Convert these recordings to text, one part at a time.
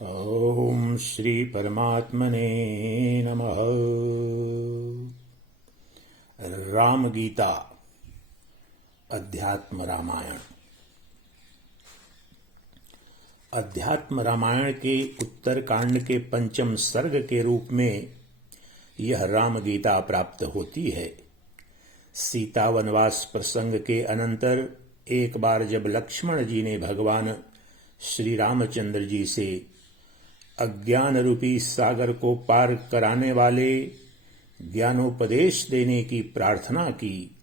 ओम श्री परमात्मने नमः। राम गीता अध्यात्म रामायण। अध्यात्म रामायण के उत्तर कांड के पंचम सर्ग के रूप में यह राम गीता प्राप्त होती है। सीता वनवास प्रसंग के अनंतर एक बार जब लक्ष्मण जी ने भगवान श्री रामचंद्र जी से अज्ञान रूपी सागर को पार कराने वाले ज्ञानोपदेश देने की प्रार्थना की,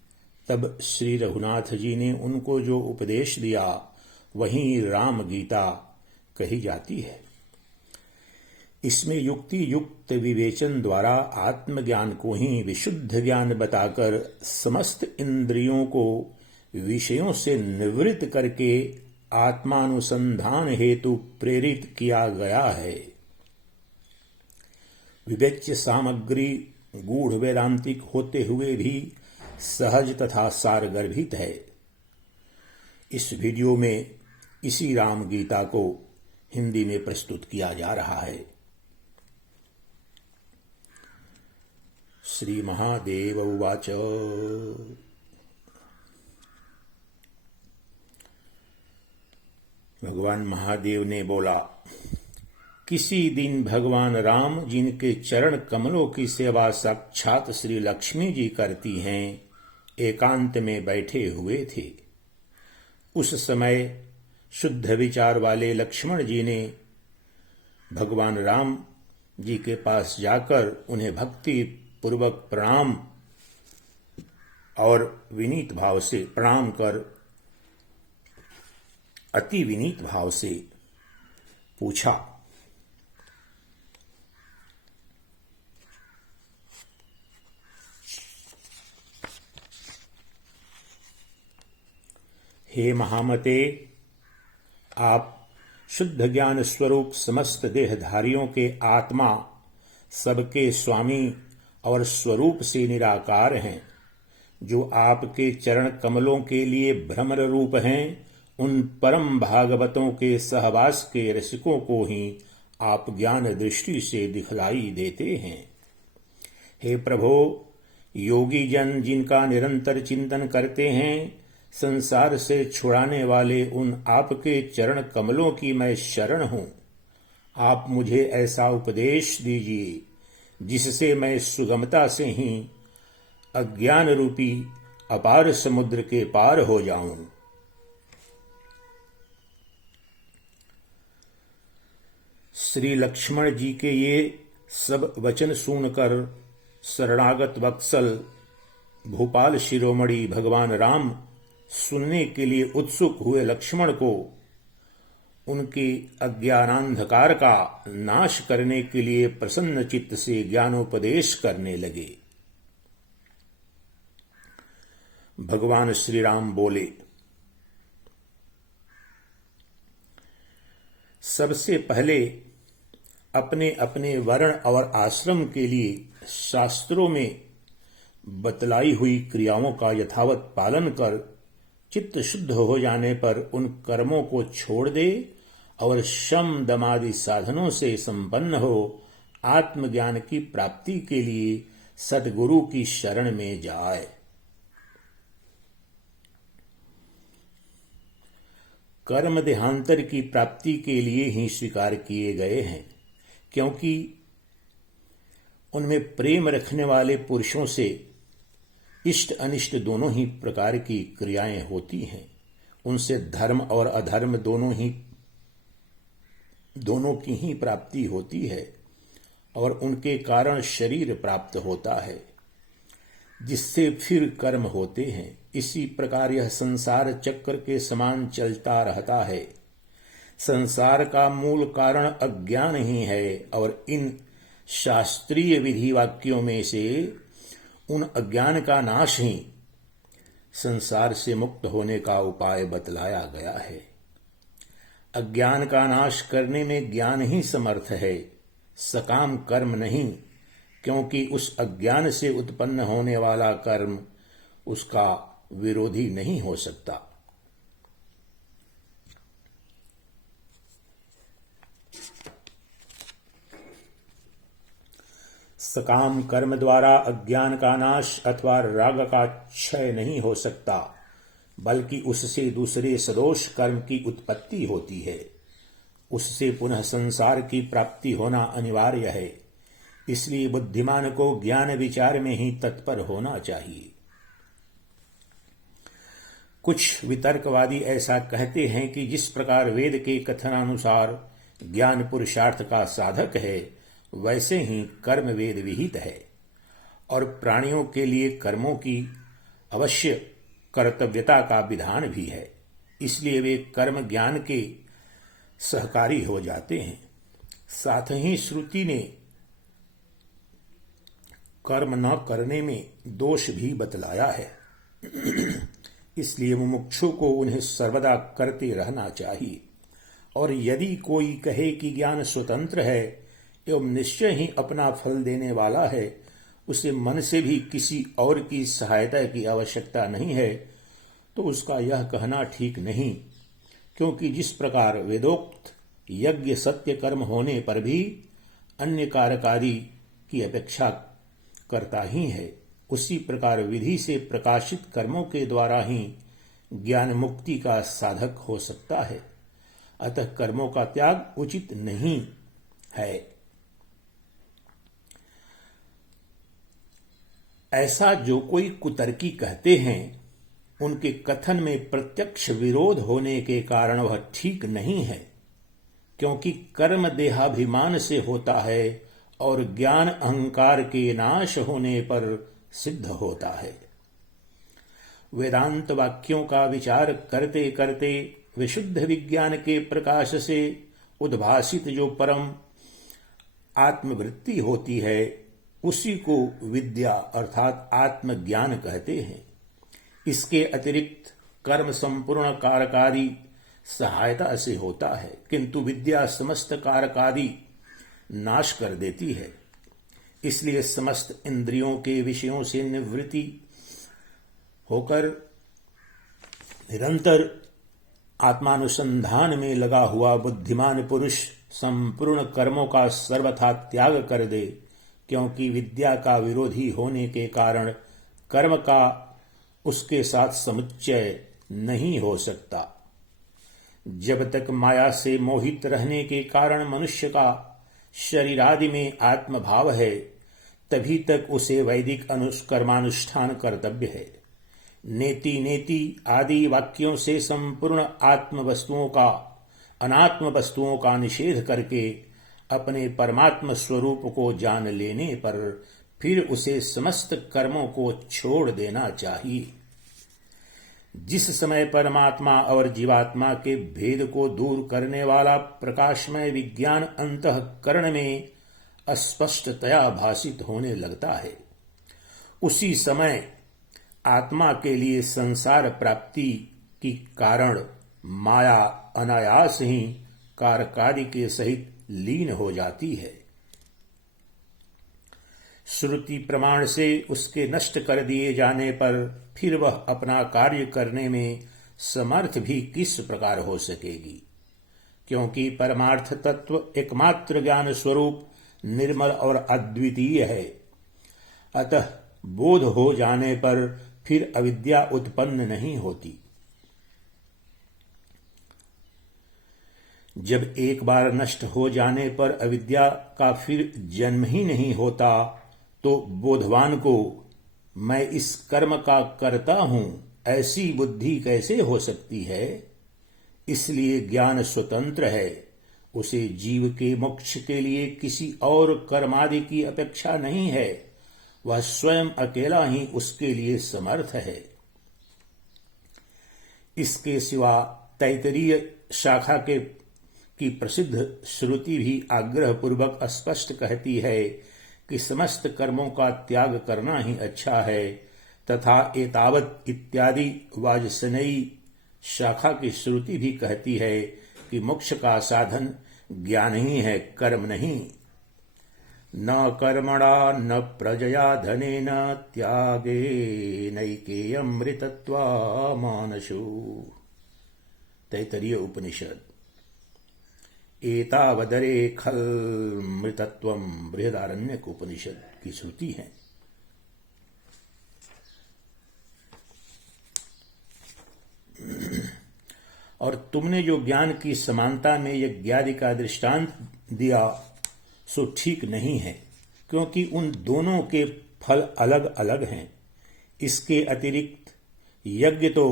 तब श्री रघुनाथ जी ने उनको जो उपदेश दिया वही राम गीता कही जाती है। इसमें युक्ति युक्त विवेचन द्वारा आत्मज्ञान को ही विशुद्ध ज्ञान बताकर समस्त इंद्रियों को विषयों से निवृत्त करके आत्मानुसंधान हेतु प्रेरित किया गया है। विवेच्य सामग्री गूढ़ वेदांतिक होते हुए भी सहज तथा सारगर्भित है। इस वीडियो में इसी राम गीता को हिंदी में प्रस्तुत किया जा रहा है। श्री महादेव उवाच। भगवान महादेव ने बोला, किसी दिन भगवान राम जिनके चरण कमलों की सेवा साक्षात श्री लक्ष्मी जी करती हैं, एकांत में बैठे हुए थे। उस समय शुद्ध विचार वाले लक्ष्मण जी ने भगवान राम जी के पास जाकर उन्हें भक्ति पूर्वक प्रणाम और विनीत भाव से प्रणाम कर अति विनीत भाव से पूछा, हे महामते, आप शुद्ध ज्ञान स्वरूप समस्त देहधारियों के आत्मा, सबके स्वामी और स्वरूप से निराकार हैं। जो आपके चरण कमलों के लिए भ्रमर रूप हैं, उन परम भागवतों के सहवास के रसिकों को ही आप ज्ञान दृष्टि से दिखलाई देते हैं। हे प्रभो, योगी जन जिनका निरंतर चिंतन करते हैं, संसार से छुड़ाने वाले उन आपके चरण कमलों की मैं शरण हूं। आप मुझे ऐसा उपदेश दीजिए जिससे मैं सुगमता से ही अज्ञान रूपी अपार समुद्र के पार हो जाऊं। श्री लक्ष्मण जी के ये सब वचन सुनकर शरणागत वत्सल भूपाल शिरोमणि भगवान राम सुनने के लिए उत्सुक हुए लक्ष्मण को उनके अज्ञानांधकार का नाश करने के लिए प्रसन्न चित्त से ज्ञानोपदेश करने लगे। भगवान श्री राम बोले, सबसे पहले अपने अपने वर्ण और आश्रम के लिए शास्त्रों में बतलाई हुई क्रियाओं का यथावत पालन कर चित्त शुद्ध हो जाने पर उन कर्मों को छोड़ दे और शम दमादि साधनों से संपन्न हो आत्मज्ञान की प्राप्ति के लिए सद्गुरु की शरण में जाए। कर्म देहांतर की प्राप्ति के लिए ही स्वीकार किए गए हैं, क्योंकि उनमें प्रेम रखने वाले पुरुषों से इष्ट अनिष्ट दोनों ही प्रकार की क्रियाएं होती हैं। उनसे धर्म और अधर्म दोनों की ही प्राप्ति होती है और उनके कारण शरीर प्राप्त होता है, जिससे फिर कर्म होते हैं। इसी प्रकार यह संसार चक्र के समान चलता रहता है। संसार का मूल कारण अज्ञान ही है और इन शास्त्रीय विधि वाक्यों में से उन अज्ञान का नाश ही संसार से मुक्त होने का उपाय बतलाया गया है। अज्ञान का नाश करने में ज्ञान ही समर्थ है, सकाम कर्म नहीं, क्योंकि उस अज्ञान से उत्पन्न होने वाला कर्म उसका विरोधी नहीं हो सकता। सकाम कर्म द्वारा अज्ञान का नाश अथवा राग का क्षय नहीं हो सकता, बल्कि उससे दूसरे सदोष कर्म की उत्पत्ति होती है। उससे पुनः संसार की प्राप्ति होना अनिवार्य है। इसलिए बुद्धिमान को ज्ञान विचार में ही तत्पर होना चाहिए। कुछ वितर्कवादी ऐसा कहते हैं कि जिस प्रकार वेद के कथनानुसार ज्ञान पुरुषार्थ का साधक है, वैसे ही कर्म वेद विहित है और प्राणियों के लिए कर्मों की अवश्य कर्तव्यता का विधान भी है। इसलिए वे कर्म ज्ञान के सहकारी हो जाते हैं। साथ ही श्रुति ने कर्म न करने में दोष भी बतलाया है। इसलिए मुमुक्षु को उन्हें सर्वदा करते रहना चाहिए। और यदि कोई कहे कि ज्ञान स्वतंत्र है एवं निश्चय ही अपना फल देने वाला है, उसे मन से भी किसी और की सहायता की आवश्यकता नहीं है, तो उसका यह कहना ठीक नहीं। क्योंकि जिस प्रकार वेदोक्त यज्ञ सत्य कर्म होने पर भी अन्य कारकादि की अपेक्षा करता ही है, उसी प्रकार विधि से प्रकाशित कर्मों के द्वारा ही ज्ञान मुक्ति का साधक हो सकता है। अतः कर्मों का त्याग उचित नहीं है। ऐसा जो कोई कुतर्की कहते हैं, उनके कथन में प्रत्यक्ष विरोध होने के कारण वह ठीक नहीं है। क्योंकि कर्म देहाभिमान से होता है और ज्ञान अहंकार के नाश होने पर सिद्ध होता है। वेदांत वाक्यों का विचार करते करते विशुद्ध विज्ञान के प्रकाश से उद्भासित जो परम आत्मवृत्ति होती है, उसी को विद्या अर्थात आत्मज्ञान कहते हैं। इसके अतिरिक्त कर्म संपूर्ण कारकादि सहायता से होता है, किंतु विद्या समस्त कारकादि नाश कर देती है। इसलिए समस्त इंद्रियों के विषयों से निवृत्ति होकर निरंतर आत्मानुसंधान में लगा हुआ बुद्धिमान पुरुष संपूर्ण कर्मों का सर्वथा त्याग कर दे। क्योंकि विद्या का विरोधी होने के कारण कर्म का उसके साथ समुच्चय नहीं हो सकता। जब तक माया से मोहित रहने के कारण मनुष्य का शरीरादि में आत्मभाव है, तभी तक उसे वैदिक कर्मानुष्ठान कर्तव्य है। नेति नेति आदि वाक्यों से संपूर्ण आत्म वस्तुओं का अनात्म वस्तुओं का निषेध करके अपने परमात्म स्वरूप को जान लेने पर फिर उसे समस्त कर्मों को छोड़ देना चाहिए। जिस समय परमात्मा और जीवात्मा के भेद को दूर करने वाला प्रकाशमय विज्ञान अंतःकरण में अस्पष्टतया भासित होने लगता है, उसी समय आत्मा के लिए संसार प्राप्ति की कारण माया अनायास ही कारकादि के सहित लीन हो जाती है। श्रुति प्रमाण से उसके नष्ट कर दिए जाने पर फिर वह अपना कार्य करने में समर्थ भी किस प्रकार हो सकेगी। क्योंकि परमार्थ तत्व एकमात्र ज्ञान स्वरूप निर्मल और अद्वितीय है। अतः बोध हो जाने पर फिर अविद्या उत्पन्न नहीं होती। जब एक बार नष्ट हो जाने पर अविद्या का फिर जन्म ही नहीं होता, तो बोधवान को मैं इस कर्म का करता हूं ऐसी बुद्धि कैसे हो सकती है। इसलिए ज्ञान स्वतंत्र है। उसे जीव के मोक्ष के लिए किसी और कर्मादि की अपेक्षा नहीं है। वह स्वयं अकेला ही उसके लिए समर्थ है। इसके सिवा तैतरीय शाखा की प्रसिद्ध श्रुति भी आग्रह पूर्वक स्पष्ट कहती है कि समस्त कर्मों का त्याग करना ही अच्छा है, तथा एतावत इत्यादि वाजसनेयी शाखा की श्रुति भी कहती है कि मोक्ष का साधन ज्ञान ही है, कर्म नहीं। न कर्मणा न प्रजया धनेन त्यागे नैकेयमृतत्वा मानसो। तैतरीय उपनिषद। एतावदरे खल मृतत्वम बृहदारण्यक उपनिषद की श्रुति है। और तुमने जो ज्ञान की समानता में यज्ञादि का दृष्टांत दिया सो ठीक नहीं है, क्योंकि उन दोनों के फल अलग अलग हैं। इसके अतिरिक्त यज्ञ तो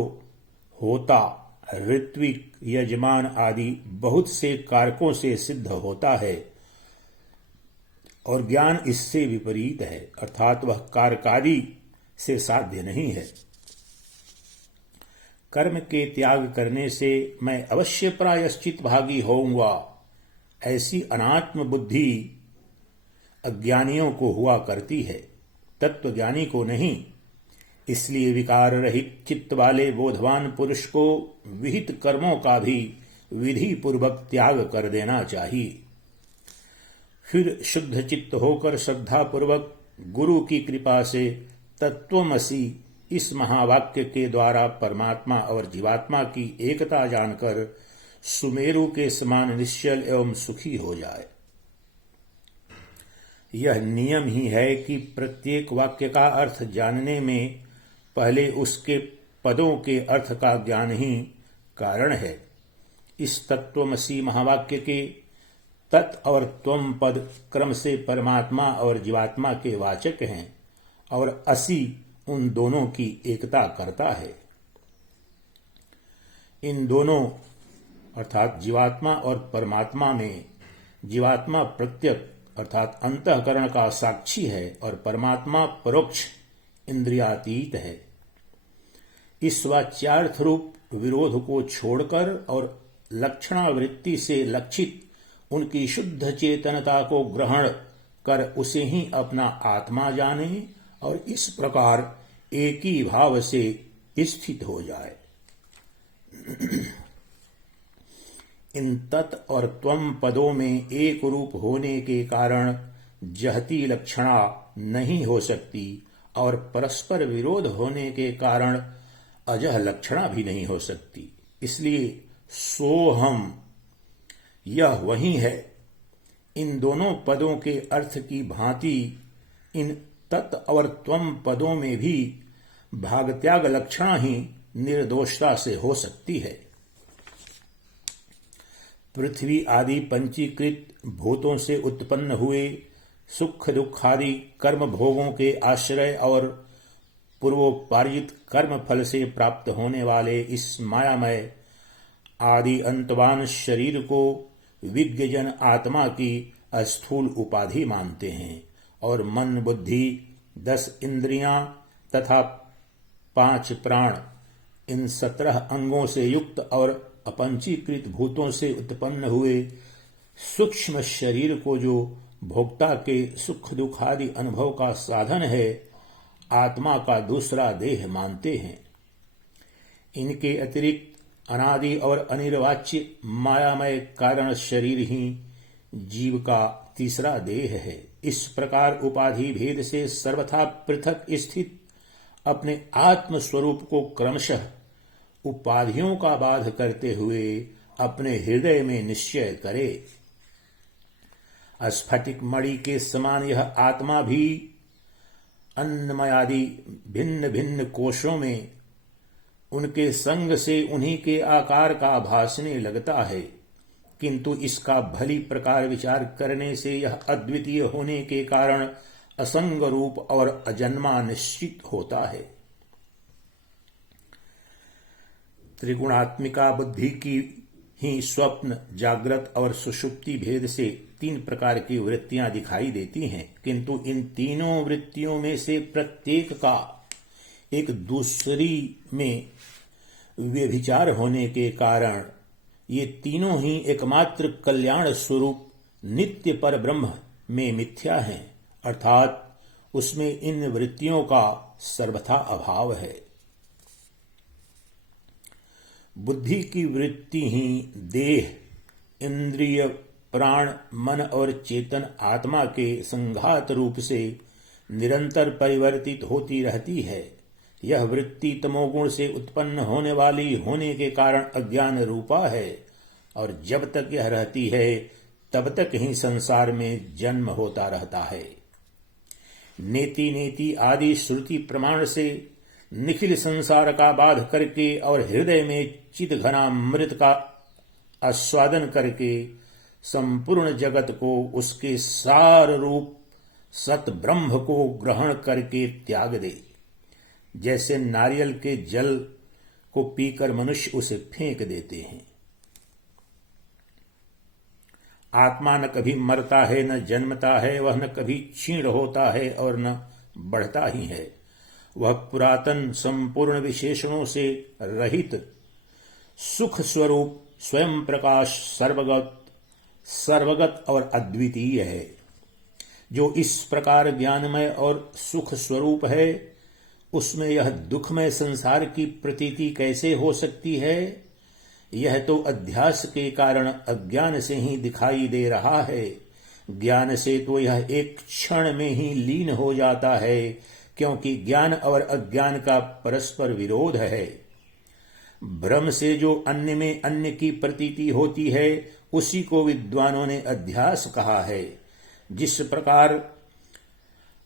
होता, ऋत्विक, यजमान आदि बहुत से कारकों से सिद्ध होता है, और ज्ञान इससे विपरीत है, अर्थात वह कारकादि से साध्य नहीं है। कर्म के त्याग करने से मैं अवश्य प्रायश्चित भागी होऊंगा, ऐसी अनात्म बुद्धि अज्ञानियों को हुआ करती है, तत्वज्ञानी को नहीं। इसलिए विकार रहित चित्त वाले बोधवान पुरुष को विहित कर्मों का भी विधि पूर्वक त्याग कर देना चाहिए। फिर शुद्ध चित्त होकर श्रद्धा पूर्वक गुरु की कृपा से तत्वमसि इस महावाक्य के द्वारा परमात्मा और जीवात्मा की एकता जानकर सुमेरु के समान निश्चल एवं सुखी हो जाए। यह नियम ही है कि प्रत्येक वाक्य का अर्थ जानने में पहले उसके पदों के अर्थ का ज्ञान ही कारण है। इस तत्वमसि महावाक्य के तत् और त्वम पद क्रम से परमात्मा और जीवात्मा के वाचक हैं, और असि उन दोनों की एकता करता है। इन दोनों अर्थात जीवात्मा और परमात्मा में जीवात्मा प्रत्यक अर्थात अंतःकरण का साक्षी है, और परमात्मा परोक्ष इंद्रियातीत है। इस वाच्यार्थ रूप विरोध को छोड़कर और लक्षणावृत्ति से लक्षित उनकी शुद्ध चेतनता को ग्रहण कर उसे ही अपना आत्मा जाने, और इस प्रकार एक ही भाव से स्थित हो जाए। इन तत् और त्वम पदों में एक रूप होने के कारण जहती लक्षणा नहीं हो सकती, और परस्पर विरोध होने के कारण अजह लक्षणा भी नहीं हो सकती। इसलिए सोहम यह वही है। इन दोनों पदों के अर्थ की भांति इन तत् और त्वम पदों में भी भागत्याग लक्षणा ही निर्दोषता से हो सकती है। पृथ्वी आदि पंचीकृत भूतों से उत्पन्न हुए सुख दुखादि कर्म भोगों के आश्रय और पूर्वोपार्जित कर्म फल से प्राप्त होने वाले इस मायामय आदि अंतवान शरीर को विज्ञजन आत्मा की स्थूल उपाधि मानते हैं, और मन बुद्धि 10 इंद्रियां तथा 5 प्राण इन 17 अंगों से युक्त और अपंचीकृत भूतों से उत्पन्न हुए सूक्ष्म शरीर को जो भोक्ता के सुख दुखादि अनुभव का साधन है, आत्मा का दूसरा देह मानते हैं। इनके अतिरिक्त अनादि और अनिर्वाच्य मायामय कारण शरीर ही जीव का तीसरा देह है। इस प्रकार उपाधि भेद से सर्वथा पृथक स्थित अपने आत्म स्वरूप को क्रमशः उपाधियों का बाध करते हुए अपने हृदय में निश्चय करे। स्फटिक मणि के समान यह आत्मा भी अन्नमयादि भिन्न भिन्न कोशों में उनके संग से उन्हीं के आकार का भासने लगता है, किंतु इसका भली प्रकार विचार करने से यह अद्वितीय होने के कारण असंग रूप और अजन्मा निश्चित होता है। त्रिगुणात्मिका बुद्धि की ही स्वप्न, जागृत और सुषुप्ति भेद से 3 प्रकार की वृत्तियां दिखाई देती हैं, किंतु इन तीनों वृत्तियों में से प्रत्येक का एक दूसरी में व्यभिचार होने के कारण ये तीनों ही एकमात्र कल्याण स्वरूप नित्य पर ब्रह्म में मिथ्या हैं, अर्थात उसमें इन वृत्तियों का सर्वथा अभाव है। बुद्धि की वृत्ति ही देह, इंद्रिय, प्राण, मन और चेतन आत्मा के संघात रूप से निरंतर परिवर्तित होती रहती है। यह वृत्ति तमोगुण से उत्पन्न होने वाली होने के कारण अज्ञान रूपा है, और जब तक यह रहती है तब तक ही संसार में जन्म होता रहता है। नेति नेति आदि श्रुति प्रमाण से निखिल संसार का बाध करके और हृदय में चित घना अमृत का आस्वादन करके संपूर्ण जगत को उसके सार रूप सत ब्रह्म को ग्रहण करके त्याग दे। जैसे नारियल के जल को पीकर मनुष्य उसे फेंक देते हैं। आत्मा न कभी मरता है न जन्मता है, वह न कभी क्षीण होता है और न बढ़ता ही है। वह पुरातन संपूर्ण विशेषणों से रहित सुख स्वरूप स्वयं प्रकाश सर्वगत और अद्वितीय है। जो इस प्रकार ज्ञानमय और सुख स्वरूप है, उसमें यह दुखमय संसार की प्रतीति कैसे हो सकती है? यह तो अध्यास के कारण अज्ञान से ही दिखाई दे रहा है। ज्ञान से तो यह एक क्षण में ही लीन हो जाता है, क्योंकि ज्ञान और अज्ञान का परस्पर विरोध है। भ्रम से जो अन्य में अन्य की प्रतीति होती है, उसी को विद्वानों ने अध्यास कहा है। जिस प्रकार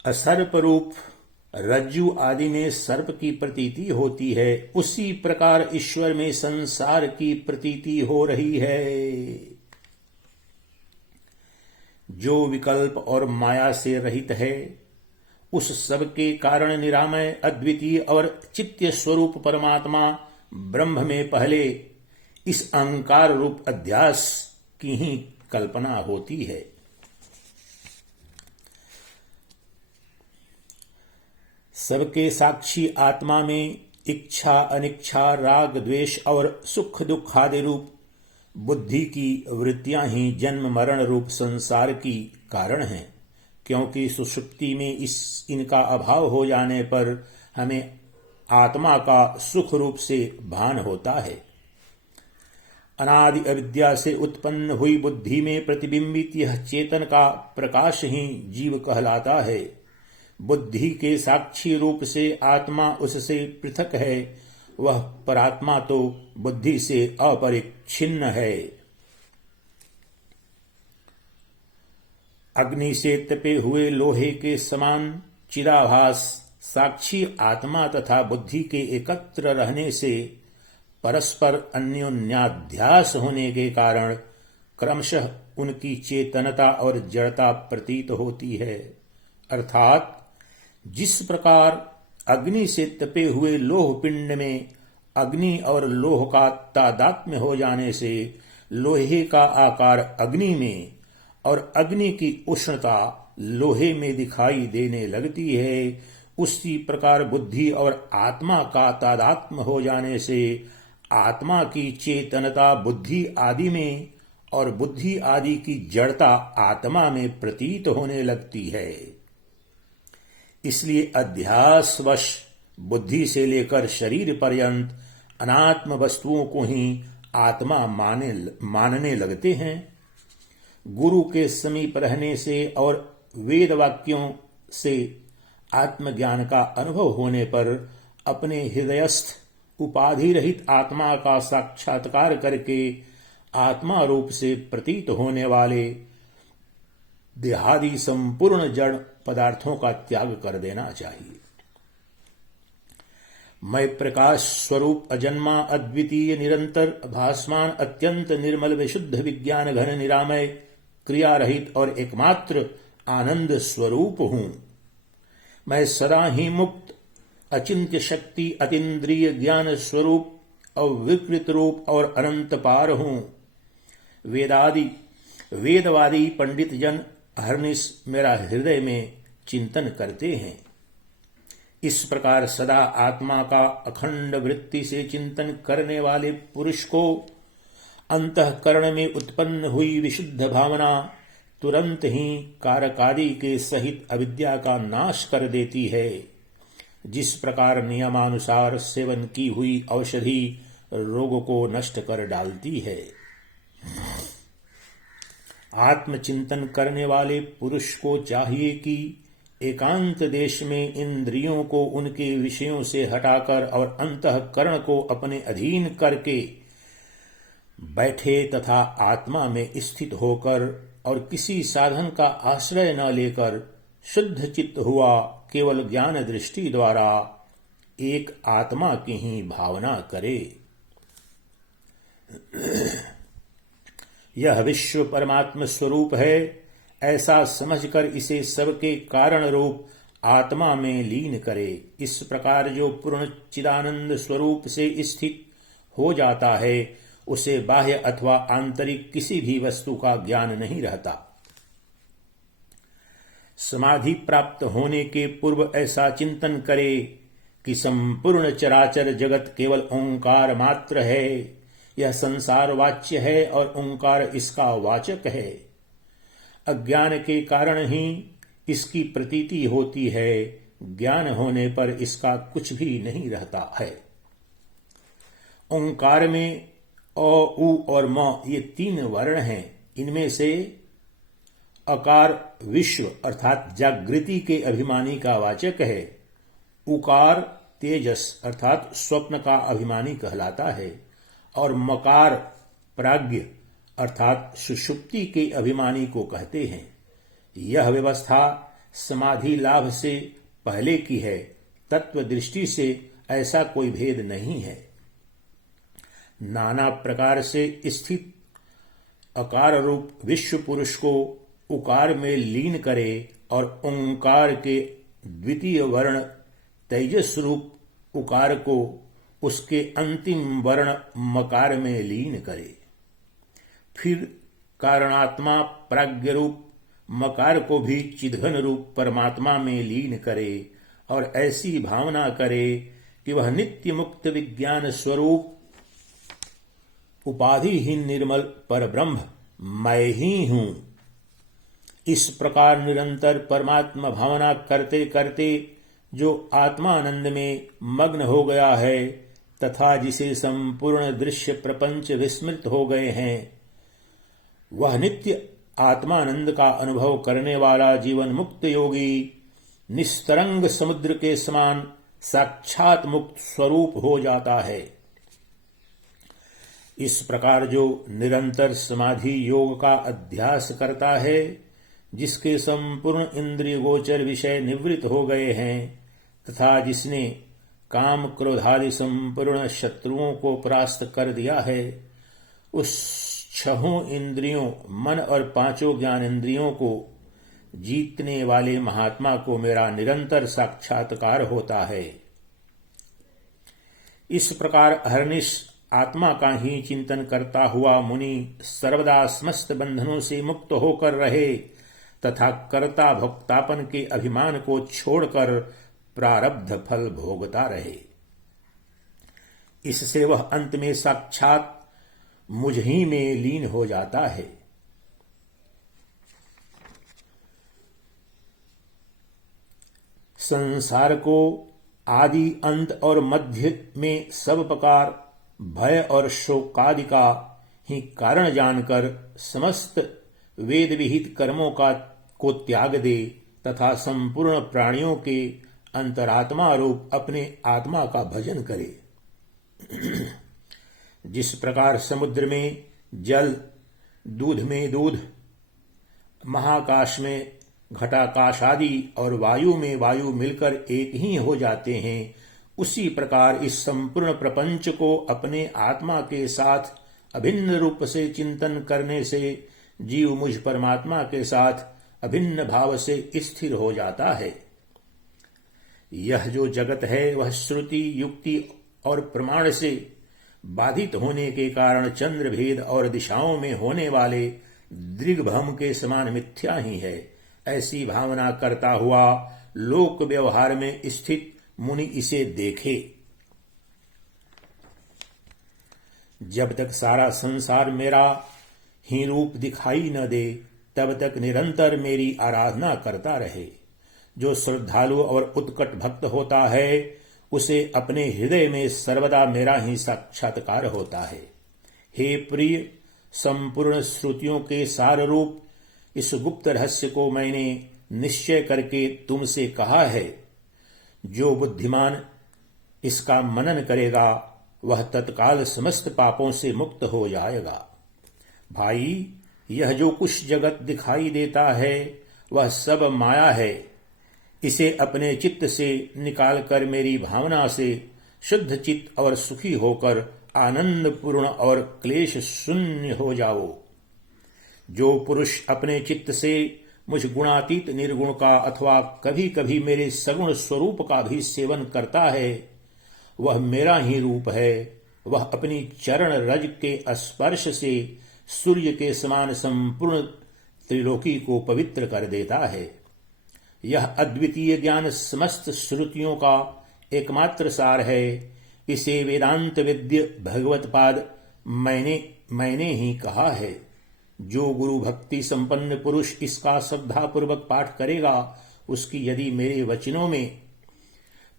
असर्प रूप रज्जु आदि में सर्प की प्रतीति होती है, उसी प्रकार ईश्वर में संसार की प्रतीति हो रही है। जो विकल्प और माया से रहित है, उस सब के कारण निरामय अद्वितीय और चित्त स्वरूप परमात्मा ब्रह्म में पहले इस अहंकार रूप अध्यास की ही कल्पना होती है। सबके साक्षी आत्मा में इच्छा अनिच्छा राग द्वेष और सुख दुख आदि रूप बुद्धि की वृत्तियां ही जन्म मरण रूप संसार की कारण हैं, क्योंकि सुषुप्ति में इनका अभाव हो जाने पर हमें आत्मा का सुख रूप से भान होता है। अनादि अविद्या से उत्पन्न हुई बुद्धि में प्रतिबिंबित यह चेतन का प्रकाश ही जीव कहलाता है। बुद्धि के साक्षी रूप से आत्मा उससे पृथक है, वह परात्मा तो बुद्धि से अपरिच्छिन्न है। अग्नि से तपे हुए लोहे के समान चिदाभास साक्षी आत्मा तथा बुद्धि के एकत्र रहने से परस्पर अन्योन्याध्यास होने के कारण क्रमशः उनकी चेतनता और जड़ता प्रतीत होती है। अर्थात जिस प्रकार अग्नि से तपे हुए लोह पिंड में अग्नि और लोह का तादात्म्य हो जाने से लोहे का आकार अग्नि में और अग्नि की उष्णता लोहे में दिखाई देने लगती है, उसी प्रकार बुद्धि और आत्मा का तादात्म्य हो जाने से आत्मा की चेतनता बुद्धि आदि में और बुद्धि आदि की जड़ता आत्मा में प्रतीत होने लगती है। इसलिए अध्यासवश बुद्धि से लेकर शरीर पर्यंत अनात्म वस्तुओं को ही आत्मा मानने लगते हैं। गुरु के समीप रहने से और वेद वाक्यों से आत्मज्ञान का अनुभव होने पर अपने हृदयस्थ उपाधि रहित आत्मा का साक्षात्कार करके आत्मा रूप से प्रतीत होने वाले देहादि संपूर्ण जड़ पदार्थों का त्याग कर देना चाहिए। मैं प्रकाश स्वरूप अजन्मा अद्वितीय निरंतर भासमान अत्यंत निर्मल विशुद्ध विज्ञान घन निरामय क्रिया रहित और एकमात्र आनंद स्वरूप हूं। मैं सदा ही मुक्त अचिंत्य शक्ति अतीन्द्रिय ज्ञान स्वरूप अविकृत रूप और अनंत पार हूं। वेदवादी पंडित जन अहर्निश मेरा हृदय में चिंतन करते हैं। इस प्रकार सदा आत्मा का अखंड वृत्ति से चिंतन करने वाले पुरुष को अंतःकरण में उत्पन्न हुई विशुद्ध भावना तुरंत ही कारकादि के सहित अविद्या का नाश कर देती है। जिस प्रकार नियमानुसार सेवन की हुई औषधि रोग को नष्ट कर डालती है। आत्मचिंतन करने वाले पुरुष को चाहिए कि एकांत देश में इंद्रियों को उनके विषयों से हटाकर और अंतःकरण को अपने अधीन करके बैठे तथा आत्मा में स्थित होकर और किसी साधन का आश्रय न लेकर शुद्ध चित्त हुआ केवल ज्ञान दृष्टि द्वारा एक आत्मा की ही भावना करे। यह विश्व परमात्म स्वरूप है, ऐसा समझकर इसे सबके कारण रूप आत्मा में लीन करे। इस प्रकार जो पूर्ण चिदानंद स्वरूप से स्थित हो जाता है, उसे बाह्य अथवा आंतरिक किसी भी वस्तु का ज्ञान नहीं रहता। समाधि प्राप्त होने के पूर्व ऐसा चिंतन करे कि संपूर्ण चराचर जगत केवल ओंकार मात्र है। यह संसार वाच्य है और ओंकार इसका वाचक है। अज्ञान के कारण ही इसकी प्रतीति होती है, ज्ञान होने पर इसका कुछ भी नहीं रहता है। ओंकार में अ, उ और म ये 3 वर्ण हैं। इनमें से अकार विश्व अर्थात जागृति के अभिमानी का वाचक है। उकार तेजस अर्थात स्वप्न का अभिमानी कहलाता है और मकार प्राज्ञ अर्थात सुषुप्ति के अभिमानी को कहते हैं। यह व्यवस्था समाधि लाभ से पहले की है। तत्व दृष्टि से ऐसा कोई भेद नहीं है। नाना प्रकार से स्थित अकार रूप विश्व पुरुष को उकार में लीन करे और ओंकार के द्वितीय वर्ण तेजस रूप उकार को उसके अंतिम वर्ण मकार में लीन करे। फिर कारणात्मा प्राज्ञ रूप मकार को भी चिद्घन रूप परमात्मा में लीन करे और ऐसी भावना करे कि वह नित्य मुक्त विज्ञान स्वरूप उपाधिहीन निर्मल परब्रह्म मैं ही हूं। इस प्रकार निरंतर परमात्मा भावना करते करते जो आत्मानंद में मग्न हो गया है तथा जिसे संपूर्ण दृश्य प्रपंच विस्मृत हो गए हैं, वह नित्य आत्मानंद का अनुभव करने वाला जीवन मुक्त योगी निस्तरंग समुद्र के समान साक्षात मुक्त स्वरूप हो जाता है। इस प्रकार जो निरंतर समाधि योग का अध्यास करता है, जिसके संपूर्ण इंद्रिय गोचर विषय निवृत्त हो गए हैं तथा जिसने काम क्रोधादि संपूर्ण शत्रुओं को परास्त कर दिया है, उस 6 इंद्रियों मन और 5 ज्ञानेंद्रियों को जीतने वाले महात्मा को मेरा निरंतर साक्षात्कार होता है। इस प्रकार अहर्निश आत्मा का ही चिंतन करता हुआ मुनि सर्वदा समस्त बंधनों से मुक्त होकर रहे तथा कर्ता भोक्तापन के अभिमान को छोड़कर प्रारब्ध फल भोगता रहे। इससे वह अंत में साक्षात मुझ ही में लीन हो जाता है। संसार को आदि अंत और मध्य में सब प्रकार भय और शोकादि का ही कारण जानकर समस्त वेद विहित कर्मों को त्याग दे तथा संपूर्ण प्राणियों के अंतरात्मा रूप अपने आत्मा का भजन करे। जिस प्रकार समुद्र में जल, दूध में दूध, महाकाश में घटाकाश आदि और वायु में वायु मिलकर एक ही हो जाते हैं, उसी प्रकार इस संपूर्ण प्रपंच को अपने आत्मा के साथ अभिन्न रूप से चिंतन करने से जीव मुझ परमात्मा के साथ अभिन्न भाव से स्थिर हो जाता है। यह जो जगत है वह श्रुति, युक्ति और प्रमाण से बाधित होने के कारण चंद्र भेद और दिशाओं में होने वाले दृग्भ्रम के समान मिथ्या ही है। ऐसी भावना करता हुआ लोक व्यवहार में स्थित मुनि इसे देखे। जब तक सारा संसार मेरा ही रूप दिखाई न दे, तब तक निरंतर मेरी आराधना करता रहे। जो श्रद्धालु और उत्कट भक्त होता है, उसे अपने हृदय में सर्वदा मेरा ही साक्षात्कार होता है। हे प्रिय, संपूर्ण श्रुतियों के सार रूप इस गुप्त रहस्य को मैंने निश्चय करके तुमसे कहा है। जो बुद्धिमान इसका मनन करेगा वह तत्काल समस्त पापों से मुक्त हो जाएगा। भाई, यह जो कुछ जगत दिखाई देता है वह सब माया है। इसे अपने चित्त से निकालकर मेरी भावना से शुद्ध चित्त और सुखी होकर आनंद पूर्ण और क्लेश शून्य हो जाओ। जो पुरुष अपने चित्त से मुझ गुणातीत निर्गुण का अथवा कभी कभी मेरे सगुण स्वरूप का भी सेवन करता है, वह मेरा ही रूप है। वह अपनी चरण रज के स्पर्श से सूर्य के समान संपूर्ण त्रिलोकी को पवित्र कर देता है। यह अद्वितीय ज्ञान समस्त श्रुतियों का एकमात्र सार है। इसे वेदांत विद्य भगवत्पाद मैंने ही कहा है। जो गुरु भक्ति संपन्न पुरुष इसका श्रद्धापूर्वक पाठ करेगा, उसकी यदि मेरे वचनों में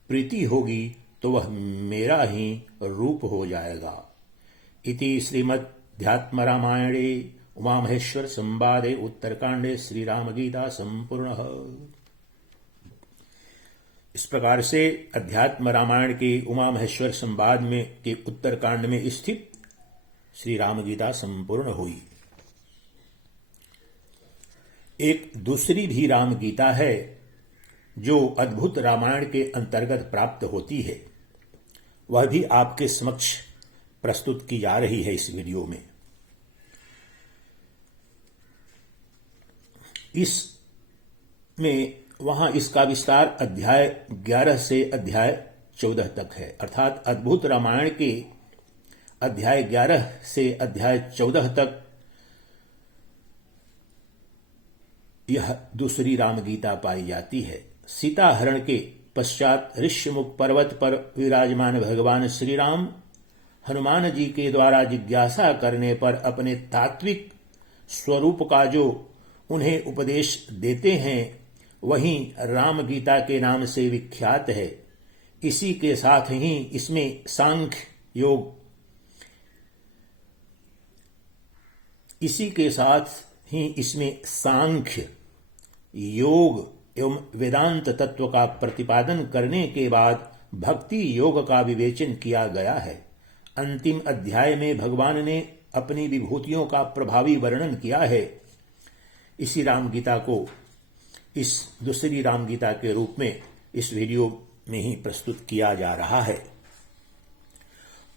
प्रीति होगी तो वह मेरा ही रूप हो जाएगा। इति श्रीमद्ध्यात्म रामायणे उमा महेश्वर संवादे उत्तरकांडे श्री राम गीता संपूर्ण। इस प्रकार से अध्यात्म रामायण के उमा महेश्वर संवाद में के उत्तरकांड में स्थित श्री राम गीता संपूर्ण हुई। एक दूसरी भी राम गीता है जो अद्भुत रामायण के अंतर्गत प्राप्त होती है। वह भी आपके समक्ष प्रस्तुत की जा रही है इस वीडियो में। वहां इसका विस्तार अध्याय 11 से अध्याय 14 तक है, अर्थात अद्भुत रामायण के अध्याय 11 से अध्याय 14 तक यह दूसरी राम गीता पाई जाती है। सीता हरण के पश्चात ऋष्यमुख पर्वत पर विराजमान भगवान श्री राम हनुमान जी के द्वारा जिज्ञासा करने पर अपने तात्विक स्वरूप का जो उन्हें उपदेश देते हैं वही राम गीता के नाम से विख्यात है। इसी के साथ ही इसमें सांख्य योग एवं वेदांत तत्व का प्रतिपादन करने के बाद भक्ति योग का विवेचन किया गया है। अंतिम अध्याय में भगवान ने अपनी विभूतियों का प्रभावी वर्णन किया है। इसी राम गीता को इस दूसरी राम गीता के रूप में इस वीडियो में ही प्रस्तुत किया जा रहा है।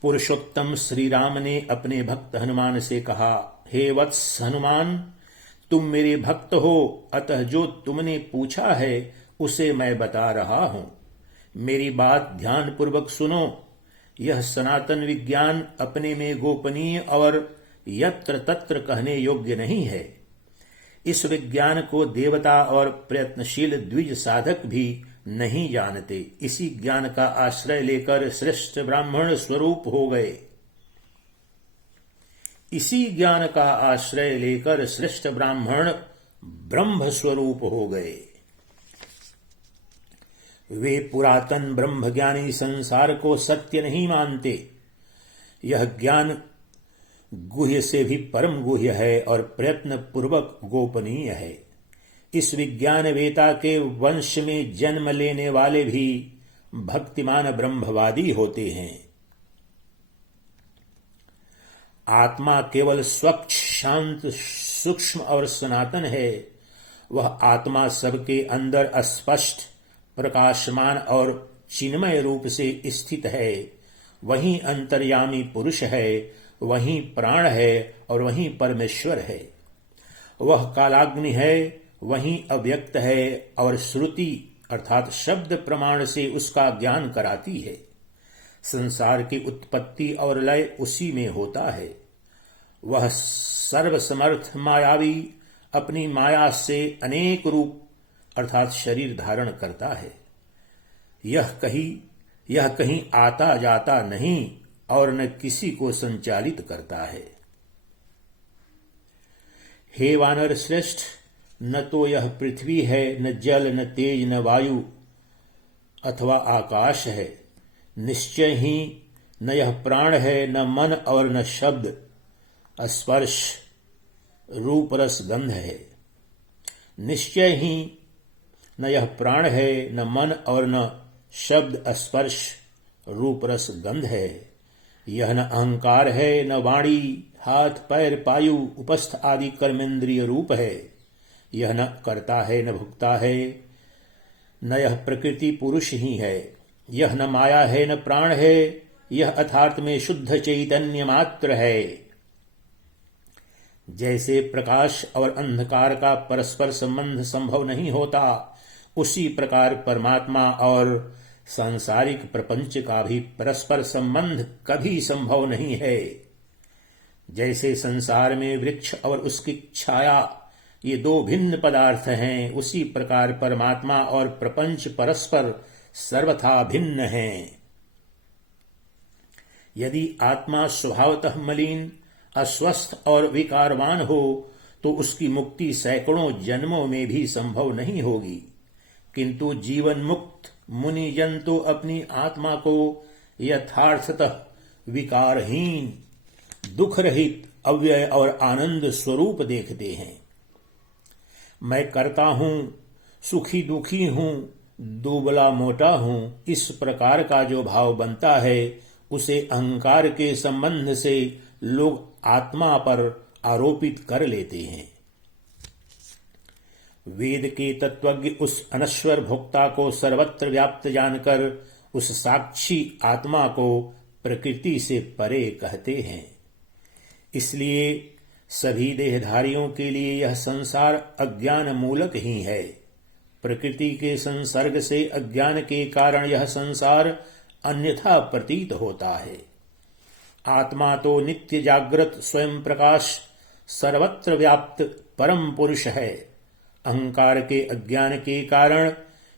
पुरुषोत्तम श्री राम ने अपने भक्त हनुमान से कहा, हे वत्स हनुमान, तुम मेरे भक्त हो, अतः जो तुमने पूछा है उसे मैं बता रहा हूं। मेरी बात ध्यान पूर्वक सुनो। यह सनातन विज्ञान अपने में गोपनीय और यत्र तत्र कहने योग्य नहीं है। इस विज्ञान को देवता और प्रयत्नशील द्विज साधक भी नहीं जानते। इसी ज्ञान का आश्रय लेकर श्रेष्ठ ब्राह्मण स्वरूप हो गए। इसी ज्ञान का आश्रय लेकर श्रेष्ठ ब्राह्मण ब्रह्म स्वरूप हो गए। वे पुरातन ब्रह्म ज्ञानी संसार को सत्य नहीं मानते। यह ज्ञान गुह्य से भी परम गुह्य है और प्रयत्न पूर्वक गोपनीय है। इस विज्ञान वेता के वंश में जन्म लेने वाले भी भक्तिमान ब्रह्मवादी होते हैं। आत्मा केवल स्वच्छ, शांत, सूक्ष्म और सनातन है। वह आत्मा सबके अंदर स्पष्ट, प्रकाशमान और चिन्मय रूप से स्थित है। वही अंतर्यामी पुरुष है, वही प्राण है और वही परमेश्वर है। वह कालाग्नि है, वही अव्यक्त है और श्रुति अर्थात शब्द प्रमाण से उसका ज्ञान कराती है। संसार की उत्पत्ति और लय उसी में होता है। वह सर्वसमर्थ मायावी अपनी माया से अनेक रूप अर्थात शरीर धारण करता है। यह कहीं आता जाता नहीं और न किसी को संचालित करता है। हे वानर श्रेष्ठ, न तो यह पृथ्वी है, न जल, न तेज, न वायु अथवा आकाश है। निश्चय ही न यह प्राण है, न मन और न शब्द, स्पर्श, रूप, रस, गंध है। निश्चय ही न यह प्राण है, न मन और न शब्द, स्पर्श, रूप, रस, गंध है। यह न अहंकार है, न वाणी, हाथ पैर पायु उपस्थ आदि कर्मेंद्रिय रूप है। यह न करता है न भुगता है, न यह प्रकृति पुरुष ही है। यह न माया है न प्राण है, यह अथार्थ में शुद्ध चैतन्य मात्र है। जैसे प्रकाश और अंधकार का परस्पर संबंध संभव नहीं होता, उसी प्रकार परमात्मा और सांसारिक प्रपंच का भी परस्पर संबंध कभी संभव नहीं है। जैसे संसार में वृक्ष और उसकी छाया ये दो भिन्न पदार्थ हैं, उसी प्रकार परमात्मा और प्रपंच परस्पर सर्वथा भिन्न हैं। यदि आत्मा स्वभावतः मलिन, अस्वस्थ और विकारवान हो तो उसकी मुक्ति सैकड़ों जन्मों में भी संभव नहीं होगी। किंतु जीवन मुक्त मुनि जन तो अपनी आत्मा को यथार्थतः विकारहीन, दुख रहित, अव्यय और आनंद स्वरूप देखते हैं। मैं करता हूं, सुखी दुखी हूं, दुबला मोटा हूं, इस प्रकार का जो भाव बनता है उसे अहंकार के संबंध से लोग आत्मा पर आरोपित कर लेते हैं। वेद के तत्वज्ञ उस अनश्वर भोक्ता को सर्वत्र व्याप्त जानकर उस साक्षी आत्मा को प्रकृति से परे कहते हैं। इसलिए सभी देहधारियों के लिए यह संसार अज्ञान मूलक ही है। प्रकृति के संसर्ग से अज्ञान के कारण यह संसार अन्यथा प्रतीत होता है। आत्मा तो नित्य जागृत स्वयं प्रकाश सर्वत्र व्याप्त परम पुरुष है। अहंकार के अज्ञान के कारण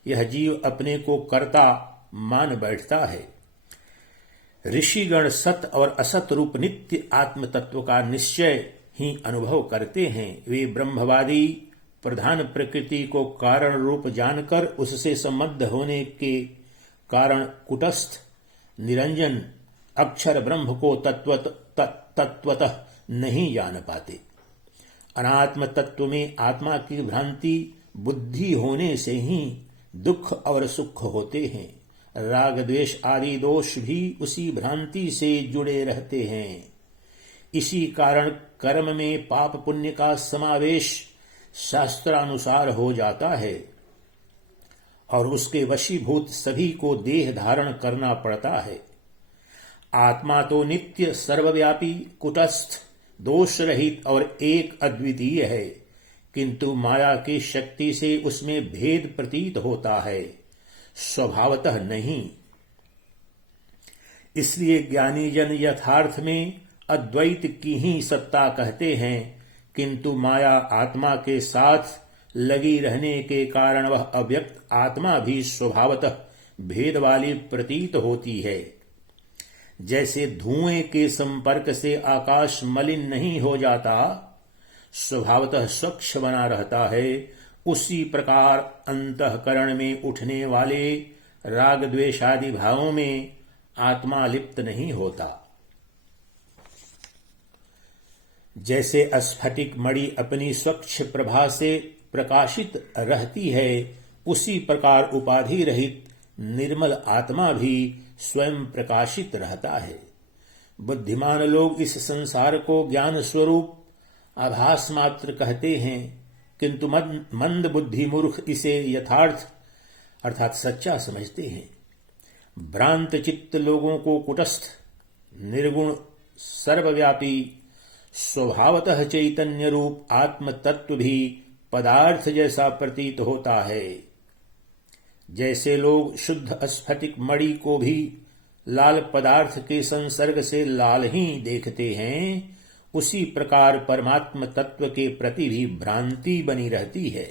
यह जीव अपने को कर्ता मान बैठता है। ऋषिगण सत और असत रूप नित्य आत्म तत्व का निश्चय ही अनुभव करते हैं। वे ब्रह्मवादी प्रधान प्रकृति को कारण रूप जानकर उससे संबद्ध होने के कारण कुटस्थ निरंजन अक्षर ब्रह्म को तत्वतः नहीं जान पाते। अनात्म तत्व में आत्मा की भ्रांति बुद्धि होने से ही दुख और सुख होते हैं। राग द्वेष आदि दोष भी उसी भ्रांति से जुड़े रहते हैं। इसी कारण कर्म में पाप पुण्य का समावेश शास्त्रानुसार हो जाता है और उसके वशीभूत सभी को देह धारण करना पड़ता है। आत्मा तो नित्य सर्वव्यापी कुटस्थ दोष रहित और एक अद्वितीय है, किंतु माया की शक्ति से उसमें भेद प्रतीत होता है, स्वभावतः नहीं। इसलिए ज्ञानी जन यथार्थ में अद्वैत की ही सत्ता कहते हैं, किंतु माया आत्मा के साथ लगी रहने के कारण वह अव्यक्त आत्मा भी स्वभावतः भेद वाली प्रतीत होती है। जैसे धुएं के संपर्क से आकाश मलिन नहीं हो जाता, स्वभावतः स्वच्छ बना रहता है, उसी प्रकार अंतःकरण में उठने वाले राग द्वेषादि भावों में आत्मा लिप्त नहीं होता। जैसे स्फटिक मणि अपनी स्वच्छ प्रभा से प्रकाशित रहती है, उसी प्रकार उपाधि रहित निर्मल आत्मा भी स्वयं प्रकाशित रहता है। बुद्धिमान लोग इस संसार को ज्ञान स्वरूप आभास मात्र कहते हैं, किंतु मंद बुद्धि मूर्ख इसे यथार्थ अर्थात सच्चा समझते हैं। भ्रांत चित्त लोगों को कुटस्थ निर्गुण सर्वव्यापी स्वभावतः चैतन्य रूप आत्म तत्व भी पदार्थ जैसा प्रतीत होता है। जैसे लोग शुद्ध स्फटिक मणि को भी लाल पदार्थ के संसर्ग से लाल ही देखते हैं, उसी प्रकार परमात्म तत्व के प्रति भी भ्रांति बनी रहती है।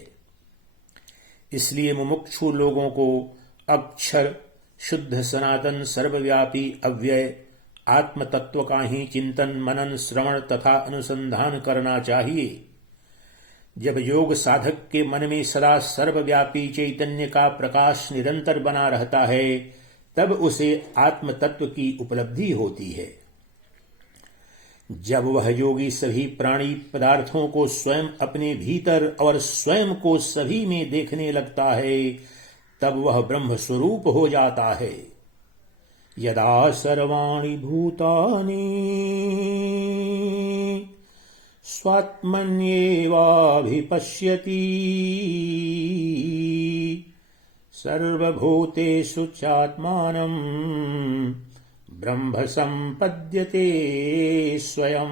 इसलिए मुमुक्षु लोगों को अक्षर शुद्ध सनातन सर्वव्यापी अव्यय आत्म तत्व का ही चिंतन मनन श्रवण तथा अनुसंधान करना चाहिए। जब योग साधक के मन में सदा सर्वव्यापी चैतन्य का प्रकाश निरंतर बना रहता है, तब उसे आत्म तत्व की उपलब्धि होती है। जब वह योगी सभी प्राणी पदार्थों को स्वयं अपने भीतर और स्वयं को सभी में देखने लगता है, तब वह ब्रह्म स्वरूप हो जाता है। यदा सर्वाणि भूतानि स्वात्मन्येवाभिपश्यति सर्वभूतेषु चात्मानं ब्रह्म संपद्यते स्वयं।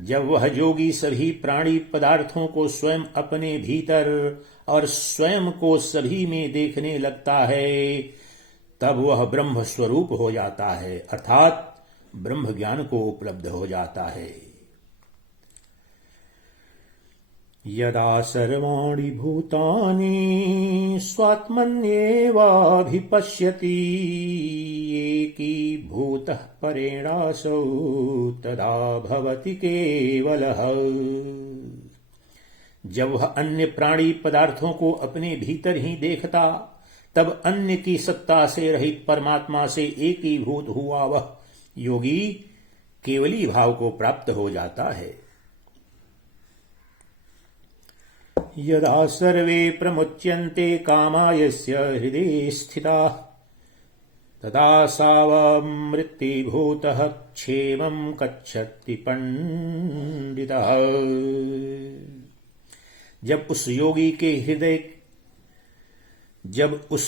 जब वह योगी सभी प्राणी पदार्थों को स्वयं अपने भीतर और स्वयं को सभी में देखने लगता है, तब वह ब्रह्म स्वरूप हो जाता है, अर्थात ब्रह्म ज्ञान को उपलब्ध हो जाता है। यदा सर्वाणि भूतानि स्वात्मन्येवाभिपश्यति एकीभूतः परेणासौ तदा भवति केवलः। जब वह अन्य प्राणी पदार्थों को अपने भीतर ही देखता, तब अन्य की सत्ता से रहित परमात्मा से एकीभूत हुआ वह योगी केवली भाव को प्राप्त हो जाता है। यदा सर्वे प्रमुच्यन्ते कामा यस्य हृदये स्थिताः तदा सावमृत्तिभूतः क्षेमं गच्छति पंडितः। जब उस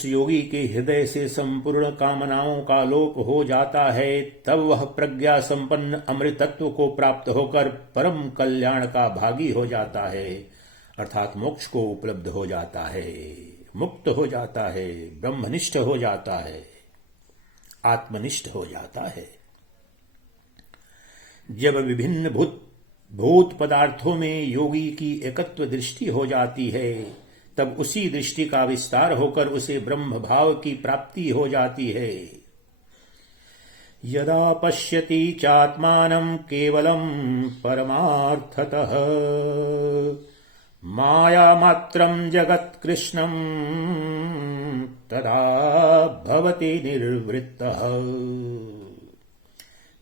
योगी के हृदय से संपूर्ण कामनाओं का लोप हो जाता है, तब वह प्रज्ञा संपन्न अमृतत्व को प्राप्त होकर परम कल्याण का भागी हो जाता है, अर्थात मोक्ष को उपलब्ध हो जाता है, मुक्त हो जाता है, ब्रह्मनिष्ठ हो जाता है, आत्मनिष्ठ हो जाता है। जब विभिन्न भूत पदार्थों में योगी की एकत्व दृष्टि हो जाती है, तब उसी दृष्टि का विस्तार होकर उसे ब्रह्म भाव की प्राप्ति हो जाती है। यदा पश्यति चात्मानं केवलं परमार्थतः मायामात्रं जगत्कृष्णं तदा भवति निर्वृत्तः।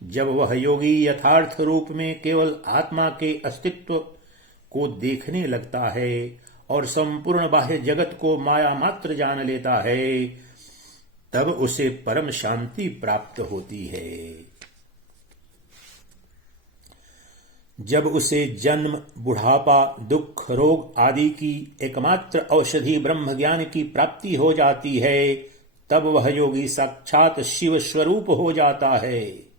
जब वह योगी यथार्थ रूप में केवल आत्मा के अस्तित्व को देखने लगता है और संपूर्ण बाह्य जगत को माया मात्र जान लेता है, तब उसे परम शांति प्राप्त होती है। जब उसे जन्म, बुढ़ापा, दुख, रोग आदि की एकमात्र औषधि ब्रह्म ज्ञान की प्राप्ति हो जाती है, तब वह योगी साक्षात शिव स्वरूप हो जाता है।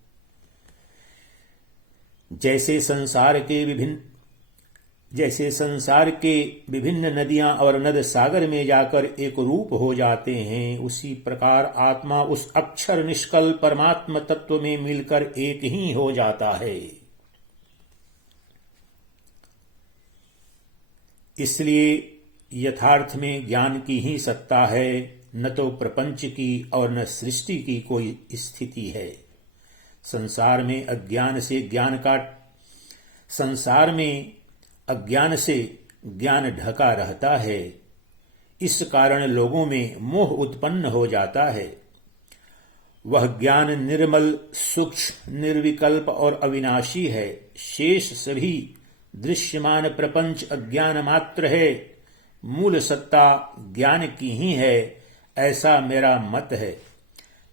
जैसे संसार के विभिन्न नदियां और नद सागर में जाकर एक रूप हो जाते हैं, उसी प्रकार आत्मा उस अक्षर निष्कल परमात्म तत्व में मिलकर एक ही हो जाता है। इसलिए यथार्थ में ज्ञान की ही सत्ता है, न तो प्रपंच की और न सृष्टि की कोई स्थिति है। संसार में अज्ञान से ज्ञान ढका रहता है। इस कारण लोगों में मोह उत्पन्न हो जाता है। वह ज्ञान निर्मल, सूक्ष्म, निर्विकल्प और अविनाशी है। शेष सभी दृश्यमान प्रपंच अज्ञान मात्र है। मूल सत्ता ज्ञान की ही है, ऐसा मेरा मत है।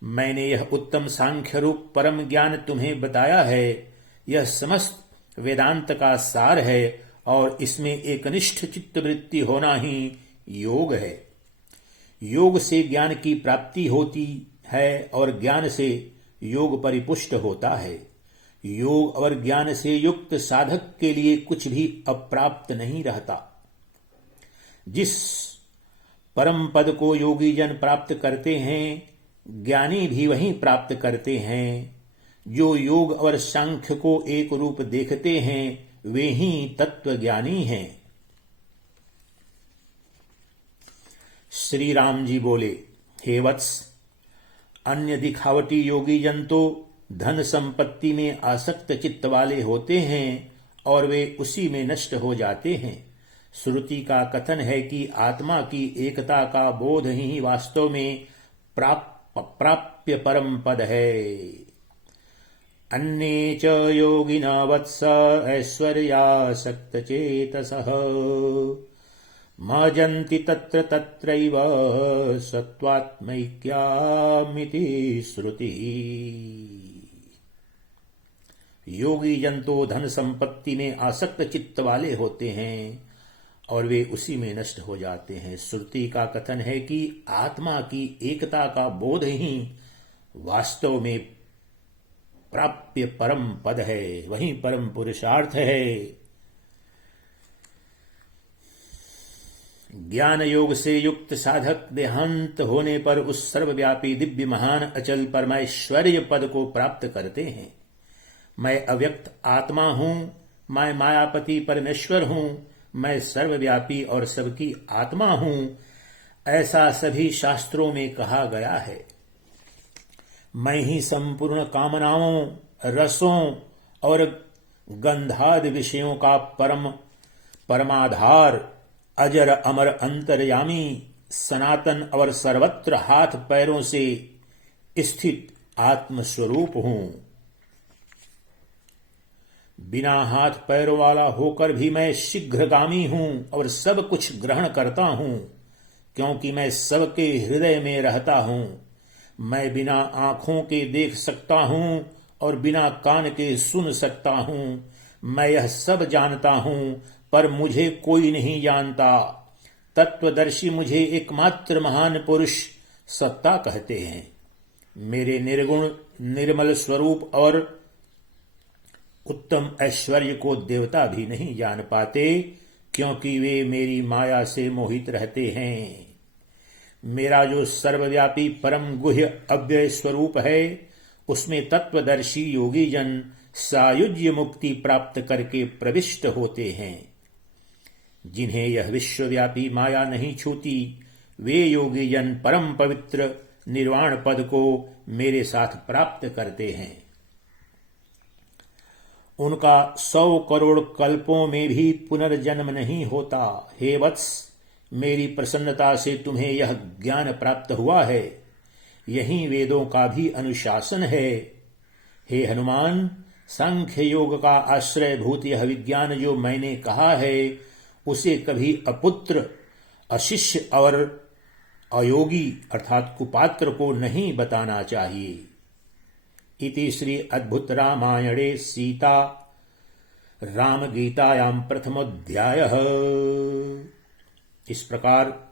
मैंने यह उत्तम सांख्य रूप परम ज्ञान तुम्हें बताया है। यह समस्त वेदांत का सार है और इसमें एकनिष्ठ चित्तवृत्ति होना ही योग है। योग से ज्ञान की प्राप्ति होती है और ज्ञान से योग परिपुष्ट होता है। योग और ज्ञान से युक्त साधक के लिए कुछ भी अप्राप्त नहीं रहता। जिस परम पद को योगी जन प्राप्त करते हैं, ज्ञानी भी वही प्राप्त करते हैं। जो योग और सांख्य को एक रूप देखते हैं, वे ही तत्व ज्ञानी हैं। श्री राम जी बोले, हे वत्स, अन्य दिखावटी योगी जन तो धन संपत्ति में आसक्त चित्त वाले होते हैं और वे उसी में नष्ट हो जाते हैं। श्रुति का कथन है कि आत्मा की एकता का बोध ही वास्तव में प्राप्य परम पद है। अन्ये च योगिना वत्स ऐश्वर्यासक्त चेतसः मजन्ति तत्र तत्रैव सत्त्वात्मैक्यामिति श्रुति। योगी जन तो धन संपत्ति में आसक्त चित्त वाले होते हैं और वे उसी में नष्ट हो जाते हैं। श्रुति का कथन है कि आत्मा की एकता का बोध ही वास्तव में प्राप्य परम पद है, वही परम पुरुषार्थ है। ज्ञान योग से युक्त साधक देहांत होने पर उस सर्वव्यापी दिव्य महान अचल परमेश्वर्य पद को प्राप्त करते हैं। मैं अव्यक्त आत्मा हूं, मैं मायापति परमेश्वर हूं, मैं सर्वव्यापी और सबकी आत्मा हूं, ऐसा सभी शास्त्रों में कहा गया है। मैं ही संपूर्ण कामनाओं, रसों और गंधादि विषयों का परमाधार, अजर अमर अंतर्यामी, सनातन और सर्वत्र हाथ पैरों से स्थित आत्मस्वरूप हूं। बिना हाथ पैरों वाला होकर भी मैं शीघ्रगामी हूं और सब कुछ ग्रहण करता हूं, क्योंकि मैं सबके हृदय में रहता हूं। मैं बिना आंखों के देख सकता हूं और बिना कान के सुन सकता हूं। मैं यह सब जानता हूं, पर मुझे कोई नहीं जानता। तत्वदर्शी मुझे एकमात्र महान पुरुष सत्ता कहते हैं। मेरे निर्गुण निर्मल स्वरूप और उत्तम ऐश्वर्य को देवता भी नहीं जान पाते, क्योंकि वे मेरी माया से मोहित रहते हैं। मेरा जो सर्वव्यापी परम गुह्य अव्यय स्वरूप है, उसमें तत्वदर्शी योगी जन सायुज्य मुक्ति प्राप्त करके प्रविष्ट होते हैं। जिन्हें यह विश्वव्यापी माया नहीं छूती, वे योगी जन परम पवित्र निर्वाण पद को मेरे साथ प्राप्त करते हैं। उनका 100 करोड़ कल्पों में भी पुनर्जन्म नहीं होता। हे वत्स, मेरी प्रसन्नता से तुम्हें यह ज्ञान प्राप्त हुआ है। यही वेदों का भी अनुशासन है। हे हनुमान, सांख्य योग का आश्रय भूत यह विज्ञान जो मैंने कहा है, उसे कभी अपुत्र, अशिष्य और अयोगी अर्थात कुपात्र को नहीं बताना चाहिए। इति श्री अद्भुत रामायणे सीता राम गीतायाम प्रथमोध्यायः। इस प्रकार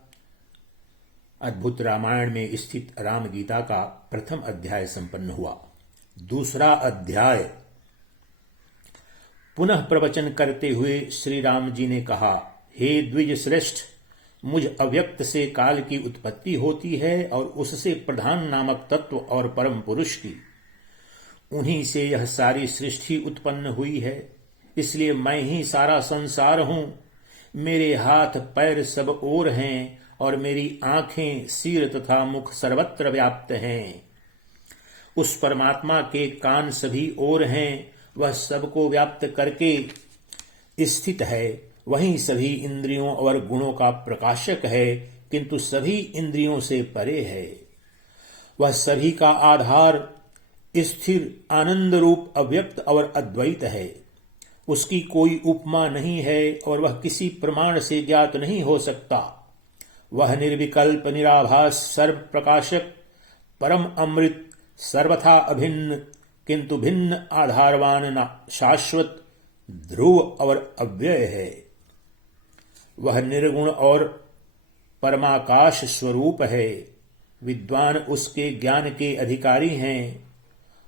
अद्भुत रामायण में स्थित राम गीता का प्रथम अध्याय संपन्न हुआ। दूसरा अध्याय। पुनः प्रवचन करते हुए श्री राम जी ने कहा, हे द्विज श्रेष्ठ, मुझ अव्यक्त से काल की उत्पत्ति होती है और उससे प्रधान नामक तत्व और परम पुरुष की। उन्हीं से यह सारी सृष्टि उत्पन्न हुई है, इसलिए मैं ही सारा संसार हूं। मेरे हाथ पैर सब ओर हैं और मेरी आंखें, सिर तथा मुख सर्वत्र व्याप्त हैं। उस परमात्मा के कान सभी ओर हैं, वह सबको व्याप्त करके स्थित है। वहीं सभी इंद्रियों और गुणों का प्रकाशक है, किंतु सभी इंद्रियों से परे है। वह सभी का आधार, स्थिर आनंद रूप अव्यक्त और अद्वैत है। उसकी कोई उपमा नहीं है और वह किसी प्रमाण से ज्ञात नहीं हो सकता। वह निर्विकल्प, निराभास, सर्व प्रकाशक, परम अमृत, सर्वथा अभिन्न किंतु भिन्न आधारवान, शाश्वत, ध्रुव और अव्यय है। वह निर्गुण और परमाकाश स्वरूप है। विद्वान उसके ज्ञान के अधिकारी हैं।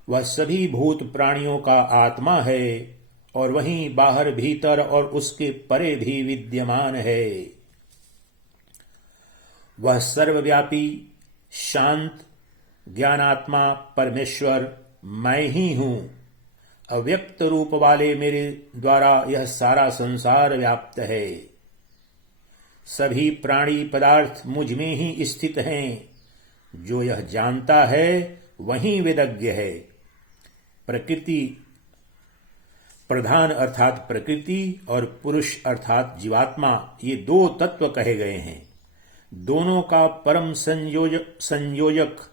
वह सभी भूत प्राणियों का आत्मा है और वहीं बाहर भीतर और उसके परे भी विद्यमान है। वह सर्वव्यापी, शांत, ज्ञानात्मा परमेश्वर मैं ही हूं। अव्यक्त रूप वाले मेरे द्वारा यह सारा संसार व्याप्त है। सभी प्राणी पदार्थ मुझ में ही स्थित हैं। जो यह जानता है वही वेदज्ञ है। प्रकृति प्रधान अर्थात प्रकृति और पुरुष अर्थात जीवात्मा, ये दो तत्व कहे गए हैं। दोनों का परम संयोजक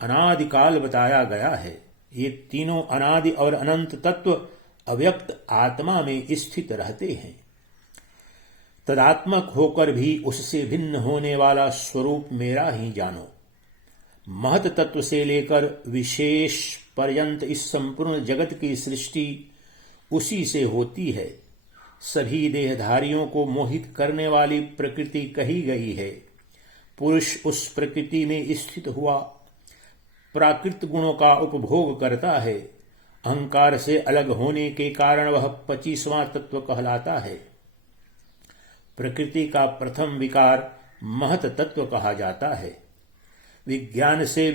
अनादिकाल बताया गया है। ये तीनों अनादि और अनंत तत्व अव्यक्त आत्मा में स्थित रहते हैं। तदात्मक होकर भी उससे भिन्न होने वाला स्वरूप मेरा ही जानो। महत तत्व से लेकर विशेष पर्यंत इस संपूर्ण जगत की सृष्टि उसी से होती है। सभी देहधारियों को मोहित करने वाली प्रकृति कही गई है। पुरुष उस प्रकृति में स्थित हुआ प्राकृत गुणों का उपभोग करता है। अहंकार से अलग होने के कारण वह 25वां तत्व कहलाता है। प्रकृति का प्रथम विकार महत तत्व कहा जाता है। विज्ञान से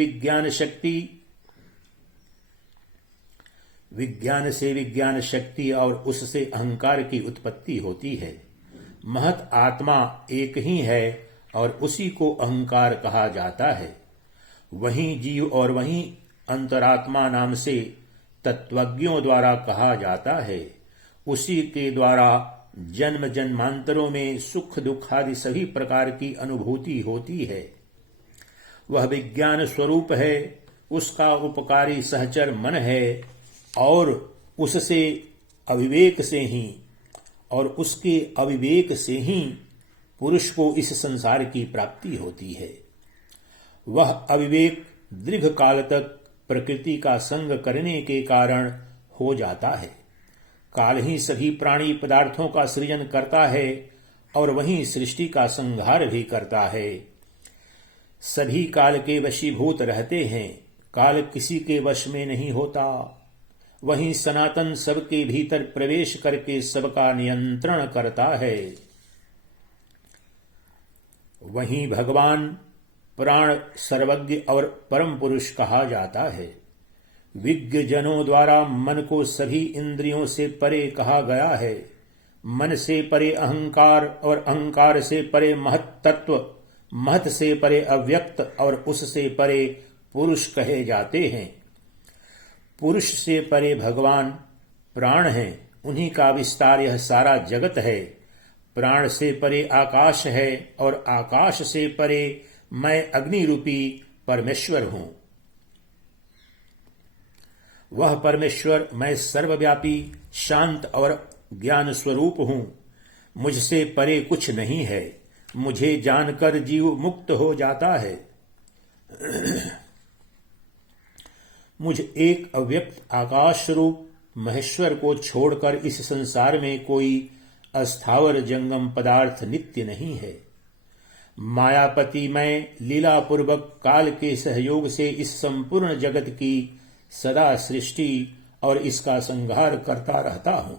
विज्ञान शक्ति और उससे अहंकार की उत्पत्ति होती है। महत आत्मा एक ही है और उसी को अहंकार कहा जाता है। वहीं जीव और वहीं अंतरात्मा नाम से तत्वज्ञों द्वारा कहा जाता है। उसी के द्वारा जन्म जन्मांतरों में सुख दुख आदि सभी प्रकार की अनुभूति होती है। वह विज्ञान स्वरूप है, उसका उपकारी सहचर मन है और उसके अविवेक से ही पुरुष को इस संसार की प्राप्ति होती है। वह अविवेक दीर्घ काल तक प्रकृति का संग करने के कारण हो जाता है। काल ही सभी प्राणी पदार्थों का सृजन करता है और वहीं सृष्टि का संहार भी करता है। सभी काल के वशीभूत रहते हैं, काल किसी के वश में नहीं होता। वहीं सनातन सबके भीतर प्रवेश करके सबका नियंत्रण करता है। वहीं भगवान प्राण सर्वज्ञ और परम पुरुष कहा जाता है। विज्ञ जनों द्वारा मन को सभी इंद्रियों से परे कहा गया है। मन से परे अहंकार और अहंकार से परे महत तत्व, महत से परे अव्यक्त और उससे परे पुरुष कहे जाते हैं। पुरुष से परे भगवान प्राण हैं, उन्हीं का विस्तार यह सारा जगत है। प्राण से परे आकाश है और आकाश से परे मैं अग्नि रूपी परमेश्वर हूं। वह परमेश्वर मैं सर्वव्यापी शांत और ज्ञान स्वरूप हूं। मुझसे परे कुछ नहीं है। मुझे जानकर जीव मुक्त हो जाता है। मुझ एक अव्यक्त आकाश रूप महेश्वर को छोड़कर इस संसार में कोई अस्थावर जंगम पदार्थ नित्य नहीं है। मायापति मैं लीला पूर्वक काल के सहयोग से इस संपूर्ण जगत की सदा सृष्टि और इसका संहार करता रहता हूं।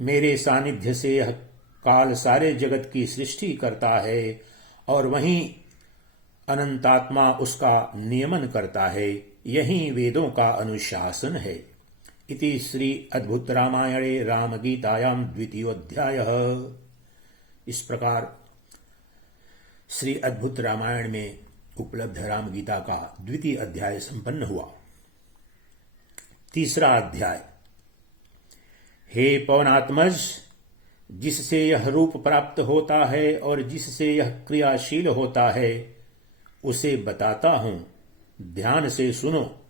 मेरे सानिध्य से यह काल सारे जगत की सृष्टि करता है और वहीं अनंतात्मा उसका नियमन करता है। यही वेदों का अनुशासन है। इति श्री अद्भुत रामायणे रामगीतायां द्वितीयोऽध्यायः। इस प्रकार श्री अद्भुत रामायण में उपलब्ध रामगीता का द्वितीय अध्याय संपन्न हुआ। तीसरा अध्याय। हे पवनात्मज, जिससे यह रूप प्राप्त होता है और जिससे यह क्रियाशील होता है उसे बताता हूं, ध्यान से सुनो।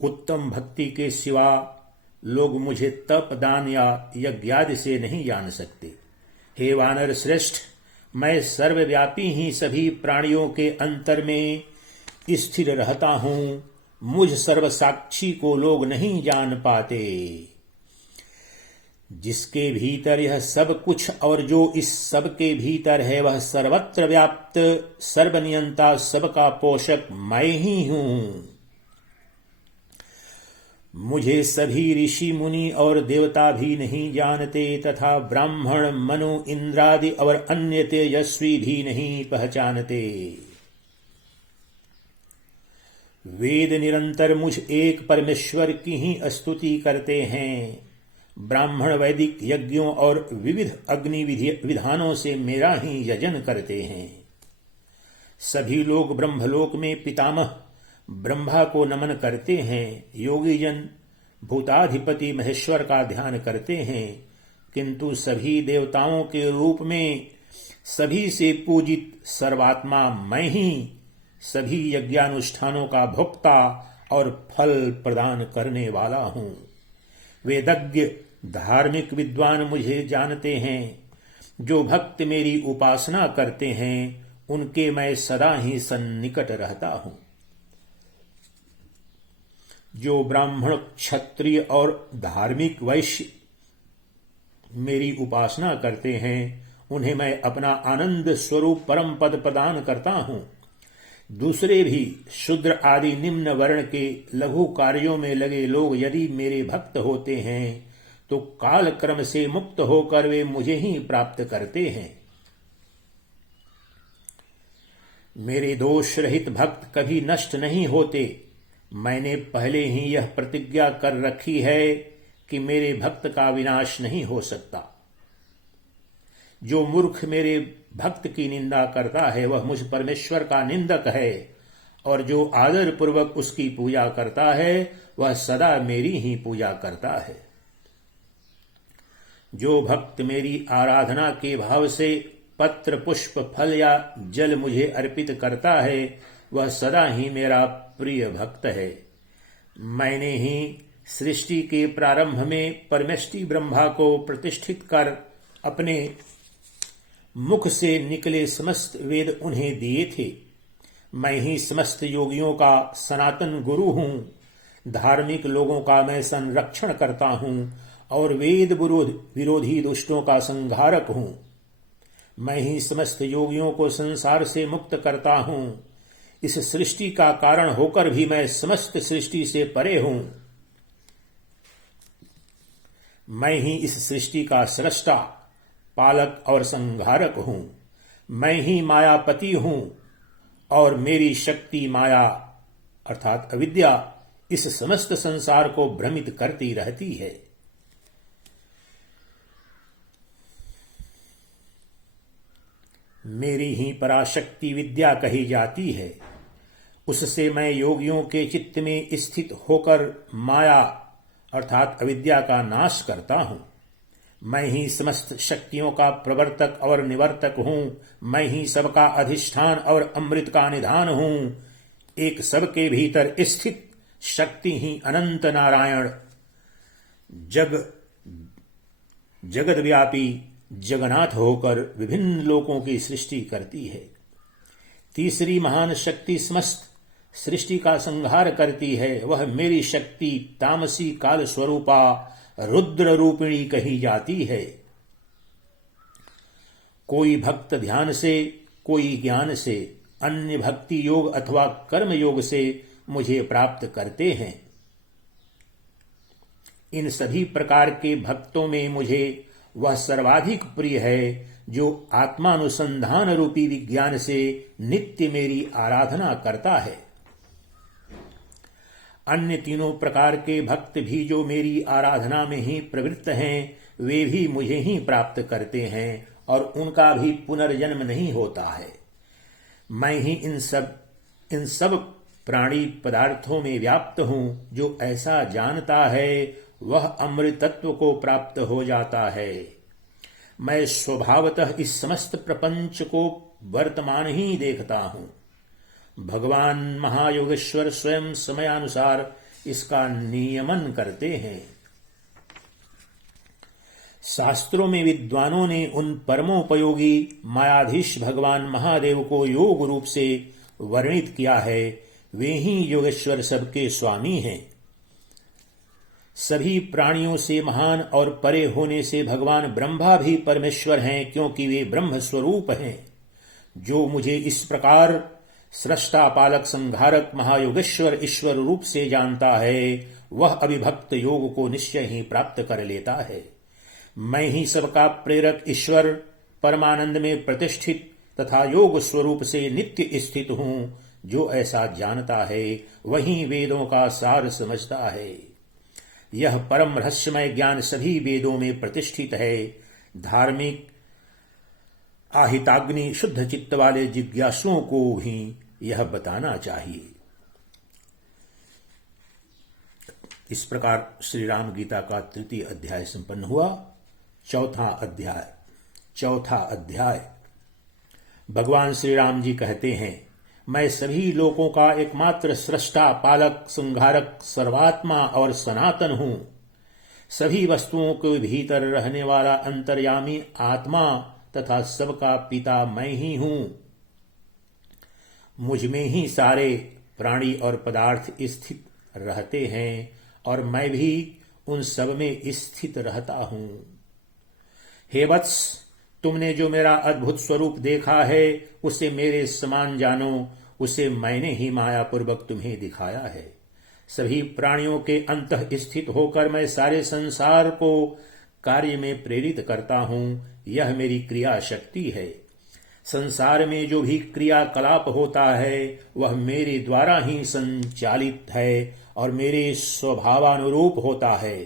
उत्तम भक्ति के सिवा लोग मुझे तप दान या यज्ञादि से नहीं जान सकते। हे वानर श्रेष्ठ, मैं सर्वव्यापी ही सभी प्राणियों के अंतर में स्थिर रहता हूं। मुझ सर्वसाक्षी को लोग नहीं जान पाते। जिसके भीतर यह सब कुछ और जो इस सब के भीतर है वह सर्वत्र व्याप्त सर्वनियंता सबका पोषक मैं ही हूं। मुझे सभी ऋषि मुनि और देवता भी नहीं जानते तथा ब्राह्मण मनु इंद्रादि और अन्य तेजस्वी भी नहीं पहचानते। वेद निरंतर मुझ एक परमेश्वर की ही स्तुति करते हैं। ब्राह्मण वैदिक यज्ञों और विविध अग्नि विधानों से मेरा ही यजन करते हैं। सभी लोग ब्रह्मलोक में पितामह ब्रह्मा को नमन करते हैं। योगी जन भूताधिपति महेश्वर का ध्यान करते हैं, किंतु सभी देवताओं के रूप में सभी से पूजित सर्वात्मा मैं ही सभी यज्ञानुष्ठानों का भोक्ता और फल प्रदान करने वाला हूं। वेदज्ञ धार्मिक विद्वान मुझे जानते हैं। जो भक्त मेरी उपासना करते हैं उनके मैं सदा ही सन्निकट रहता हूं। जो ब्राह्मण क्षत्रिय और धार्मिक वैश्य मेरी उपासना करते हैं उन्हें मैं अपना आनंद स्वरूप परम पद प्रदान करता हूं। दूसरे भी शूद्र आदि निम्न वर्ण के लघु कार्यों में लगे लोग यदि मेरे भक्त होते हैं तो काल क्रम से मुक्त होकर वे मुझे ही प्राप्त करते हैं। मेरे दोष रहित भक्त कभी नष्ट नहीं होते। मैंने पहले ही यह प्रतिज्ञा कर रखी है कि मेरे भक्त का विनाश नहीं हो सकता। जो मूर्ख मेरे भक्त की निंदा करता है वह मुझ परमेश्वर का निंदक है, और जो आदर पूर्वक उसकी पूजा करता है वह सदा मेरी ही पूजा करता है। जो भक्त मेरी आराधना के भाव से पत्र पुष्प फल या जल मुझे अर्पित करता है वह सदा ही मेरा प्रिय भक्त है। मैंने ही सृष्टि के प्रारंभ में परमेष्टि ब्रह्मा को प्रतिष्ठित कर अपने मुख से निकले समस्त वेद उन्हें दिए थे। मैं ही समस्त योगियों का सनातन गुरु हूं। धार्मिक लोगों का मैं संरक्षण करता हूं और वेद विरोधी दुष्टों का संहारक हूं। मैं ही समस्त योगियों को संसार से मुक्त करता हूं। इस सृष्टि का कारण होकर भी मैं समस्त सृष्टि से परे हूं। मैं ही इस सृष्टि का सृष्टा, पालक और संहारक हूं। मैं ही मायापति हूं और मेरी शक्ति माया अर्थात अविद्या इस समस्त संसार को भ्रमित करती रहती है। मेरी ही पराशक्ति विद्या कही जाती है। उससे मैं योगियों के चित्त में स्थित होकर माया अर्थात अविद्या का नाश करता हूं। मैं ही समस्त शक्तियों का प्रवर्तक और निवर्तक हूं। मैं ही सबका अधिष्ठान और अमृत का निधान हूं। एक सबके भीतर स्थित शक्ति ही अनंत नारायण जगत व्यापी जगन्नाथ होकर विभिन्न लोकों की सृष्टि करती है। तीसरी महान शक्ति समस्त सृष्टि का संहार करती है। वह मेरी शक्ति तामसी काल स्वरूपा रुद्र रूपिणी कही जाती है। कोई भक्त ध्यान से, कोई ज्ञान से, अन्य भक्ति योग अथवा कर्म योग से मुझे प्राप्त करते हैं। इन सभी प्रकार के भक्तों में मुझे वह सर्वाधिक प्रिय है जो आत्मानुसंधान रूपी विज्ञान से नित्य मेरी आराधना करता है। अन्य तीनों प्रकार के भक्त भी जो मेरी आराधना में ही प्रवृत्त हैं वे भी मुझे ही प्राप्त करते हैं और उनका भी पुनर्जन्म नहीं होता है। मैं ही इन सब प्राणी पदार्थों में व्याप्त हूं। जो ऐसा जानता है वह अमृतत्व को प्राप्त हो जाता है। मैं स्वभावतः इस समस्त प्रपंच को वर्तमान ही देखता हूं। भगवान महायोगेश्वर स्वयं समयानुसार इसका नियमन करते हैं। शास्त्रों में विद्वानों ने उन परमोपयोगी मायाधीश भगवान महादेव को योग रूप से वर्णित किया है। वे ही योगेश्वर सबके स्वामी हैं। सभी प्राणियों से महान और परे होने से भगवान ब्रह्मा भी परमेश्वर हैं, क्योंकि वे ब्रह्म स्वरूप हैं। जो मुझे इस प्रकार सृष्टा पालक संहारक महायोगेश्वर ईश्वर रूप से जानता है वह अभिभक्त योग को निश्चय ही प्राप्त कर लेता है। मैं ही सबका प्रेरक ईश्वर परमानंद में प्रतिष्ठित तथा योग स्वरूप से नित्य स्थित हूं। जो ऐसा जानता है वही वेदों का सार समझता है। यह परम रहस्यमय ज्ञान सभी वेदों में प्रतिष्ठित है। धार्मिक आहिताग्नि शुद्ध चित्त वाले जिज्ञासुओं को भी यह बताना चाहिए। इस प्रकार श्री राम गीता का तृतीय अध्याय संपन्न हुआ। चौथा अध्याय भगवान श्री राम जी कहते हैं, मैं सभी लोकों का एकमात्र सृष्टा पालक संहारक सर्वात्मा और सनातन हूं। सभी वस्तुओं के भीतर रहने वाला अंतर्यामी आत्मा तथा सबका पिता मैं ही हूं। मुझ में ही सारे प्राणी और पदार्थ स्थित रहते हैं और मैं भी उन सब में स्थित रहता हूं। हे वत्स, तुमने जो मेरा अद्भुत स्वरूप देखा है उसे मेरे समान जानो। उसे मैंने ही मायापूर्वक तुम्हें दिखाया है। सभी प्राणियों के अंतः स्थित होकर मैं सारे संसार को कार्य में प्रेरित करता हूं। यह मेरी क्रिया शक्ति है। संसार में जो भी क्रियाकलाप होता है वह मेरे द्वारा ही संचालित है और मेरे स्वभावानुरूप होता है।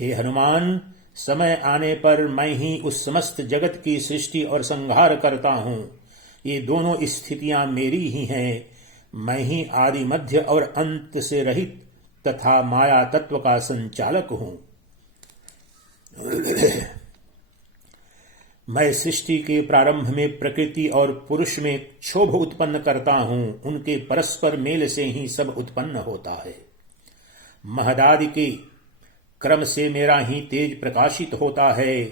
हे हनुमान, समय आने पर मैं ही उस समस्त जगत की सृष्टि और संहार करता हूं। ये दोनों स्थितियां मेरी ही हैं। मैं ही आदि मध्य और अंत से रहित तथा माया तत्व का संचालक हूं। मैं सृष्टि के प्रारंभ में प्रकृति और पुरुष में क्षोभ उत्पन्न करता हूं। उनके परस्पर मेल से ही सब उत्पन्न होता है। महदादि के क्रम से मेरा ही तेज प्रकाशित होता है।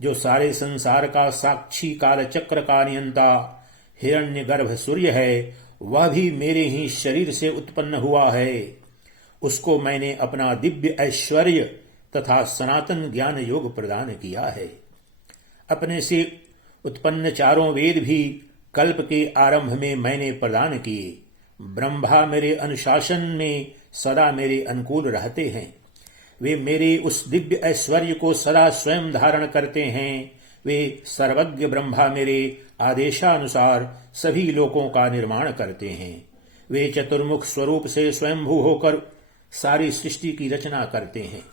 जो सारे संसार का साक्षी काल चक्र का नियंता हिरण्यगर्भ सूर्य है, वह भी मेरे ही शरीर से उत्पन्न हुआ है। उसको मैंने अपना दिव्य ऐश्वर्य तथा सनातन ज्ञान योग प्रदान किया है। अपने से उत्पन्न चारों वेद भी कल्प के आरंभ में मैंने प्रदान किए। ब्रह्मा मेरे अनुशासन में सदा मेरे अनुकूल रहते हैं। वे मेरे उस दिव्य ऐश्वर्य को सदा स्वयं धारण करते हैं। वे सर्वज्ञ ब्रह्मा मेरे आदेशानुसार सभी लोकों का निर्माण करते हैं। वे चतुर्मुख स्वरूप से स्वयंभू होकर सारी सृष्टि की रचना करते हैं।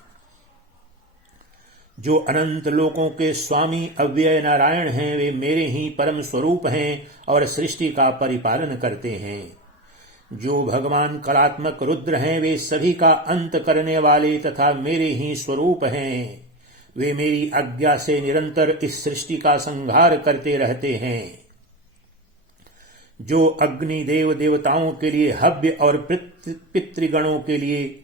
जो अनंत लोकों के स्वामी अव्यय नारायण हैं, वे मेरे ही परम स्वरूप हैं और सृष्टि का परिपालन करते हैं। जो भगवान कलात्मक रुद्र हैं, वे सभी का अंत करने वाले तथा मेरे ही स्वरूप हैं। वे मेरी आज्ञा से निरंतर इस सृष्टि का संहार करते रहते हैं। जो अग्नि देव देवताओं के लिए हव्य और पितृगणों के लिए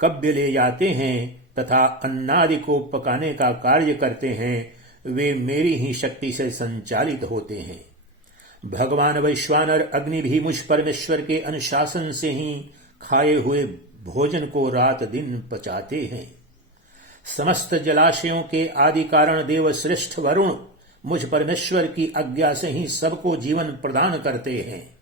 कव्य ले जाते हैं तथा अन्नादि को पकाने का कार्य करते हैं, वे मेरी ही शक्ति से संचालित होते हैं। भगवान वैश्वानर अग्नि भी मुझ परमेश्वर के अनुशासन से ही खाए हुए भोजन को रात दिन पचाते हैं। समस्त जलाशयों के आदि कारण देव श्रेष्ठ वरुण मुझ परमेश्वर की आज्ञा से ही सबको जीवन प्रदान करते हैं।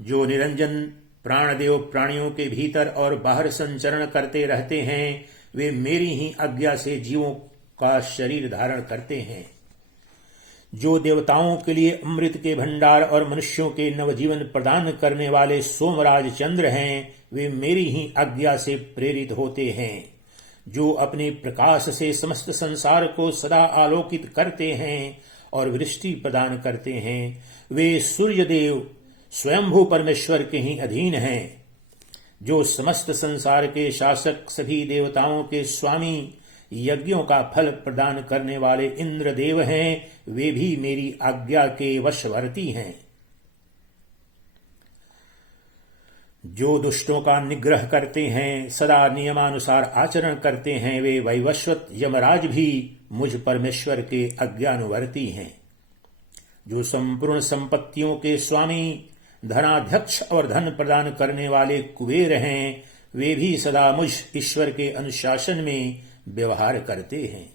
जो निरंजन प्राणदेव प्राणियों के भीतर और बाहर संचरण करते रहते हैं, वे मेरी ही आज्ञा से जीवों का शरीर धारण करते हैं। जो देवताओं के लिए अमृत के भंडार और मनुष्यों के नवजीवन प्रदान करने वाले सोमराज चंद्र हैं, वे मेरी ही आज्ञा से प्रेरित होते हैं। जो अपने प्रकाश से समस्त संसार को सदा आलोकित करते हैं और वृष्टि प्रदान करते हैं, वे सूर्यदेव स्वयंभू परमेश्वर के ही अधीन हैं। जो समस्त संसार के शासक सभी देवताओं के स्वामी यज्ञों का फल प्रदान करने वाले इंद्रदेव हैं, वे भी मेरी आज्ञा के वशवर्ती हैं। जो दुष्टों का निग्रह करते हैं, सदा नियमानुसार आचरण करते हैं, वे वैवस्वत यमराज भी मुझ परमेश्वर के आज्ञानुवर्ती हैं। जो संपूर्ण संपत्तियों के स्वामी धनाध्यक्ष और धन प्रदान करने वाले कुबेर हैं, वे भी सदा मुझ ईश्वर के अनुशासन में व्यवहार करते हैं।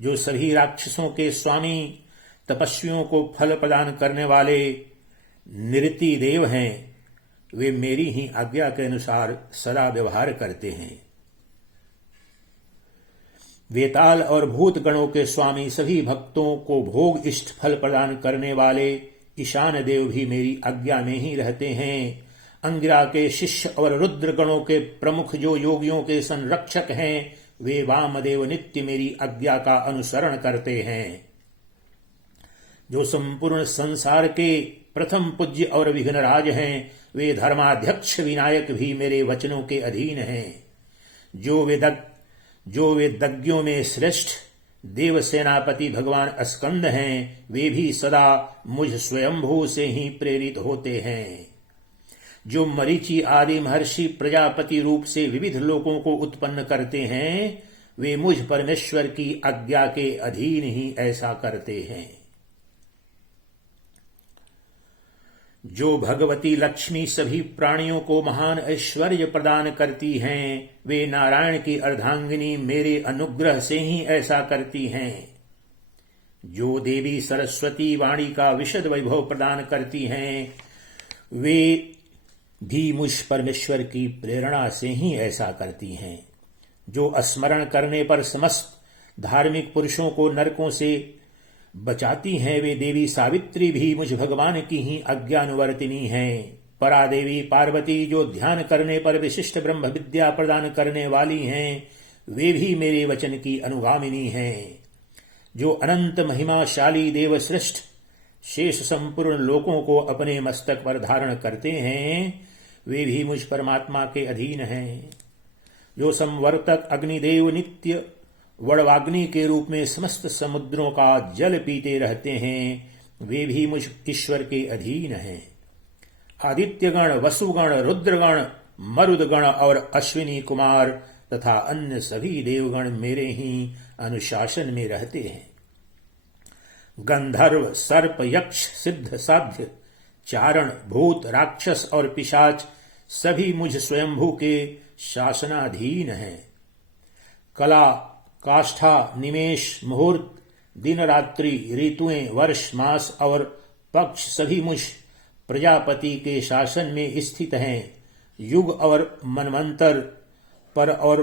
जो सभी राक्षसों के स्वामी तपस्वियों को फल प्रदान करने वाले निरति देव हैं, वे मेरी ही आज्ञा के अनुसार सदा व्यवहार करते हैं। वेताल और भूत गणों के स्वामी सभी भक्तों को भोग इष्ट फल प्रदान करने वाले ईशान देव भी मेरी आज्ञा में ही रहते हैं। अंगिरा के शिष्य और रुद्र गणों के प्रमुख जो योगियों के संरक्षक हैं, वे वामदेव नित्य मेरी आज्ञा का अनुसरण करते हैं। जो संपूर्ण संसार के प्रथम पूज्य और विघ्नराज हैं, वे धर्माध्यक्ष विनायक भी मेरे वचनों के अधीन हैं। जो वेदज्ञों में श्रेष्ठ देव सेनापति भगवान स्कंद हैं, वे भी सदा मुझ स्वयंभू से ही प्रेरित होते हैं। जो मरीचि आदि महर्षि प्रजापति रूप से विविध लोकों को उत्पन्न करते हैं, वे मुझ परमेश्वर की आज्ञा के अधीन ही ऐसा करते हैं। जो भगवती लक्ष्मी सभी प्राणियों को महान ऐश्वर्य प्रदान करती हैं, वे नारायण की अर्धांगिनी मेरे अनुग्रह से ही ऐसा करती हैं। जो देवी सरस्वती वाणी का विशद वैभव प्रदान करती हैं, वे भी मुझ परमेश्वर की प्रेरणा से ही ऐसा करती हैं। जो स्मरण करने पर समस्त धार्मिक पुरुषों को नरकों से बचाती हैं, वे देवी सावित्री भी मुझ भगवान की ही आज्ञानुवर्तिनी हैं। परादेवी पार्वती जो ध्यान करने पर विशिष्ट ब्रह्म विद्या प्रदान करने वाली हैं, वे भी मेरे वचन की अनुगामिनी हैं। जो अनंत महिमाशाली देवश्रेष्ठ शेष संपूर्ण लोकों को अपने मस्तक पर धारण करते हैं, वे भी मुझ परमात्मा के अधीन हैं। जो संवर्तक अग्निदेव नित्य वड़वाग्नि के रूप में समस्त समुद्रों का जल पीते रहते हैं, वे भी मुझ ईश्वर के अधीन हैं। आदित्यगण, वसुगण, रुद्रगण, मरुदगण और अश्विनी कुमार तथा अन्य सभी देवगण मेरे ही अनुशासन में रहते हैं। गंधर्व, सर्प, यक्ष, सिद्ध, साध्य, चारण, भूत, राक्षस और पिशाच सभी मुझ स्वयंभू के शासनाधीन हैं। कला, काष्ठा, निमेष, मुहूर्त, दिन रात्रि, ऋतुएं, वर्ष, मास और पक्ष सभी मुझ प्रजापति के शासन में स्थित हैं। युग और मनवंतर पर और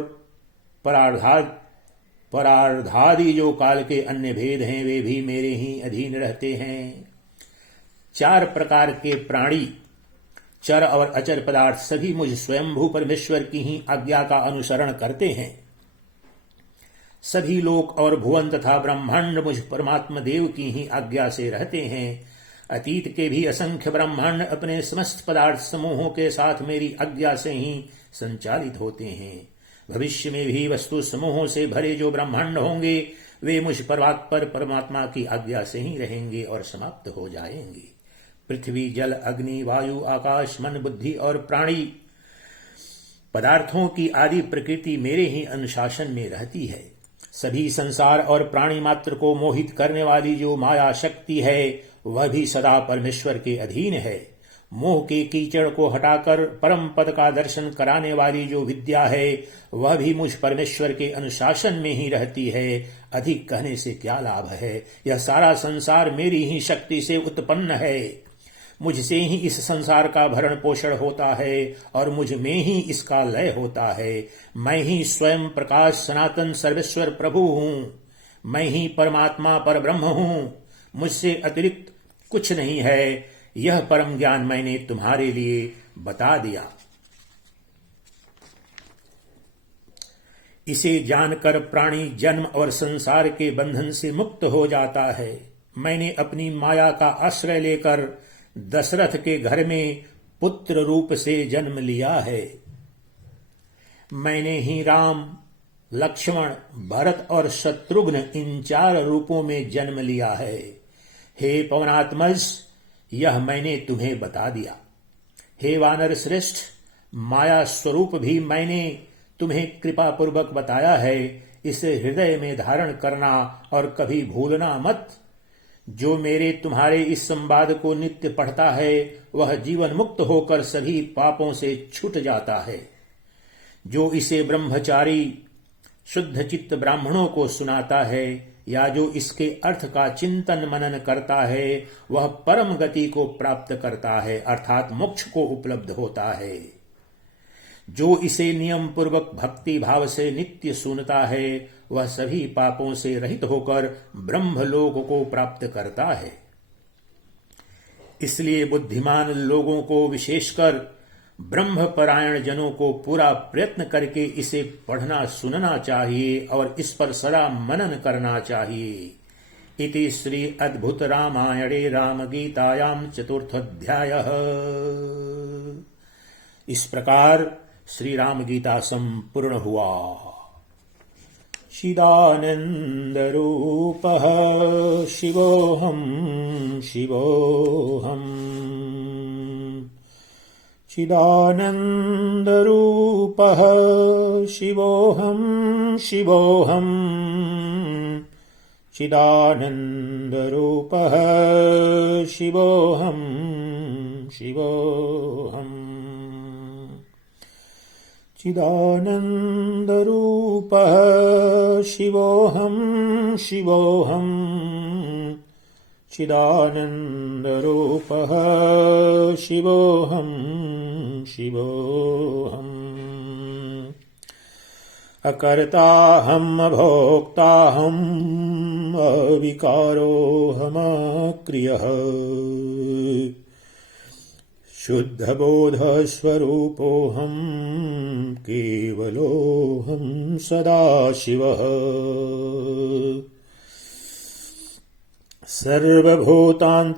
परार्धादि जो काल के अन्य भेद हैं, वे भी मेरे ही अधीन रहते हैं। 4 प्रकार के प्राणी, चर और अचर पदार्थ सभी मुझ स्वयंभू परमेश्वर की ही आज्ञा का अनुसरण करते हैं। सभी लोक और भुवन तथा ब्रह्मांड मुझ परमात्मा देव की ही आज्ञा से रहते हैं। अतीत के भी असंख्य ब्रह्मांड अपने समस्त पदार्थ समूहों के साथ मेरी आज्ञा से ही संचालित होते हैं। भविष्य में भी वस्तु समूहों से भरे जो ब्रह्मांड होंगे, वे मुझ परमात्मा की आज्ञा से ही रहेंगे और समाप्त हो जाएंगे। पृथ्वी, जल, अग्नि, वायु, आकाश, मन, बुद्धि और प्राणी पदार्थों की आदि प्रकृति मेरे ही अनुशासन में रहती है। सभी संसार और प्राणी मात्र को मोहित करने वाली जो माया शक्ति है, वह भी सदा परमेश्वर के अधीन है। मोह के कीचड़ को हटाकर परम पद का दर्शन कराने वाली जो विद्या है, वह भी मुझ परमेश्वर के अनुशासन में ही रहती है। अधिक कहने से क्या लाभ है। यह सारा संसार मेरी ही शक्ति से उत्पन्न है। मुझसे ही इस संसार का भरण पोषण होता है और मुझ में ही इसका लय होता है। मैं ही स्वयं प्रकाश सनातन सर्वेश्वर प्रभु हूँ। मैं ही परमात्मा पर ब्रह्म हूँ। मुझसे अतिरिक्त कुछ नहीं है। यह परम ज्ञान मैंने तुम्हारे लिए बता दिया। इसे जानकर प्राणी जन्म और संसार के बंधन से मुक्त हो जाता है। मैंने अपनी माया का आश्रय लेकर दशरथ के घर में पुत्र रूप से जन्म लिया है। मैंने ही राम, लक्ष्मण, भरत और शत्रुघ्न इन 4 रूपों में जन्म लिया है। हे पवनात्मज, यह मैंने तुम्हें बता दिया। हे वानर श्रेष्ठ, माया स्वरूप भी मैंने तुम्हें कृपा पूर्वक बताया है। इसे हृदय में धारण करना और कभी भूलना मत। जो मेरे तुम्हारे इस संवाद को नित्य पढ़ता है, वह जीवन मुक्त होकर सभी पापों से छूट जाता है। जो इसे ब्रह्मचारी शुद्ध चित्त ब्राह्मणों को सुनाता है या जो इसके अर्थ का चिंतन मनन करता है, वह परम गति को प्राप्त करता है, अर्थात मोक्ष को उपलब्ध होता है। जो इसे नियम पूर्वक भक्ति भाव से नित्य सुनता है, वह सभी पापों से रहित होकर ब्रह्मलोक को प्राप्त करता है। इसलिए बुद्धिमान लोगों को, विशेषकर ब्रह्मपरायण जनों को पूरा प्रयत्न करके इसे पढ़ना सुनना चाहिए और इस पर सदा मनन करना चाहिए। इति श्री अद्भुत रामायणे रामगीतायां 4th अध्यायः। इस प्रकार श्री राम गीता संपूर्ण हुआ। चिदानंद रूपः शिवोऽहम् शिवोऽहम् चिदानन्दरूपः शिवोऽहं शिवोऽहम् चिदानन्दरूपः शिवोऽहं शिवोऽहम् चिदानन्दरूपः शिवोऽहं शिवोऽहम् चिदानन्दरूपः शिवोऽहं शिवोऽहम् अकर्ताहम् अभोक्ताहम् अविकारोऽहमक्रियः शुद्धबोधस्वरूपोऽहं केवलोऽहं सदाशिवः सर्वभूतान्तरस्थाय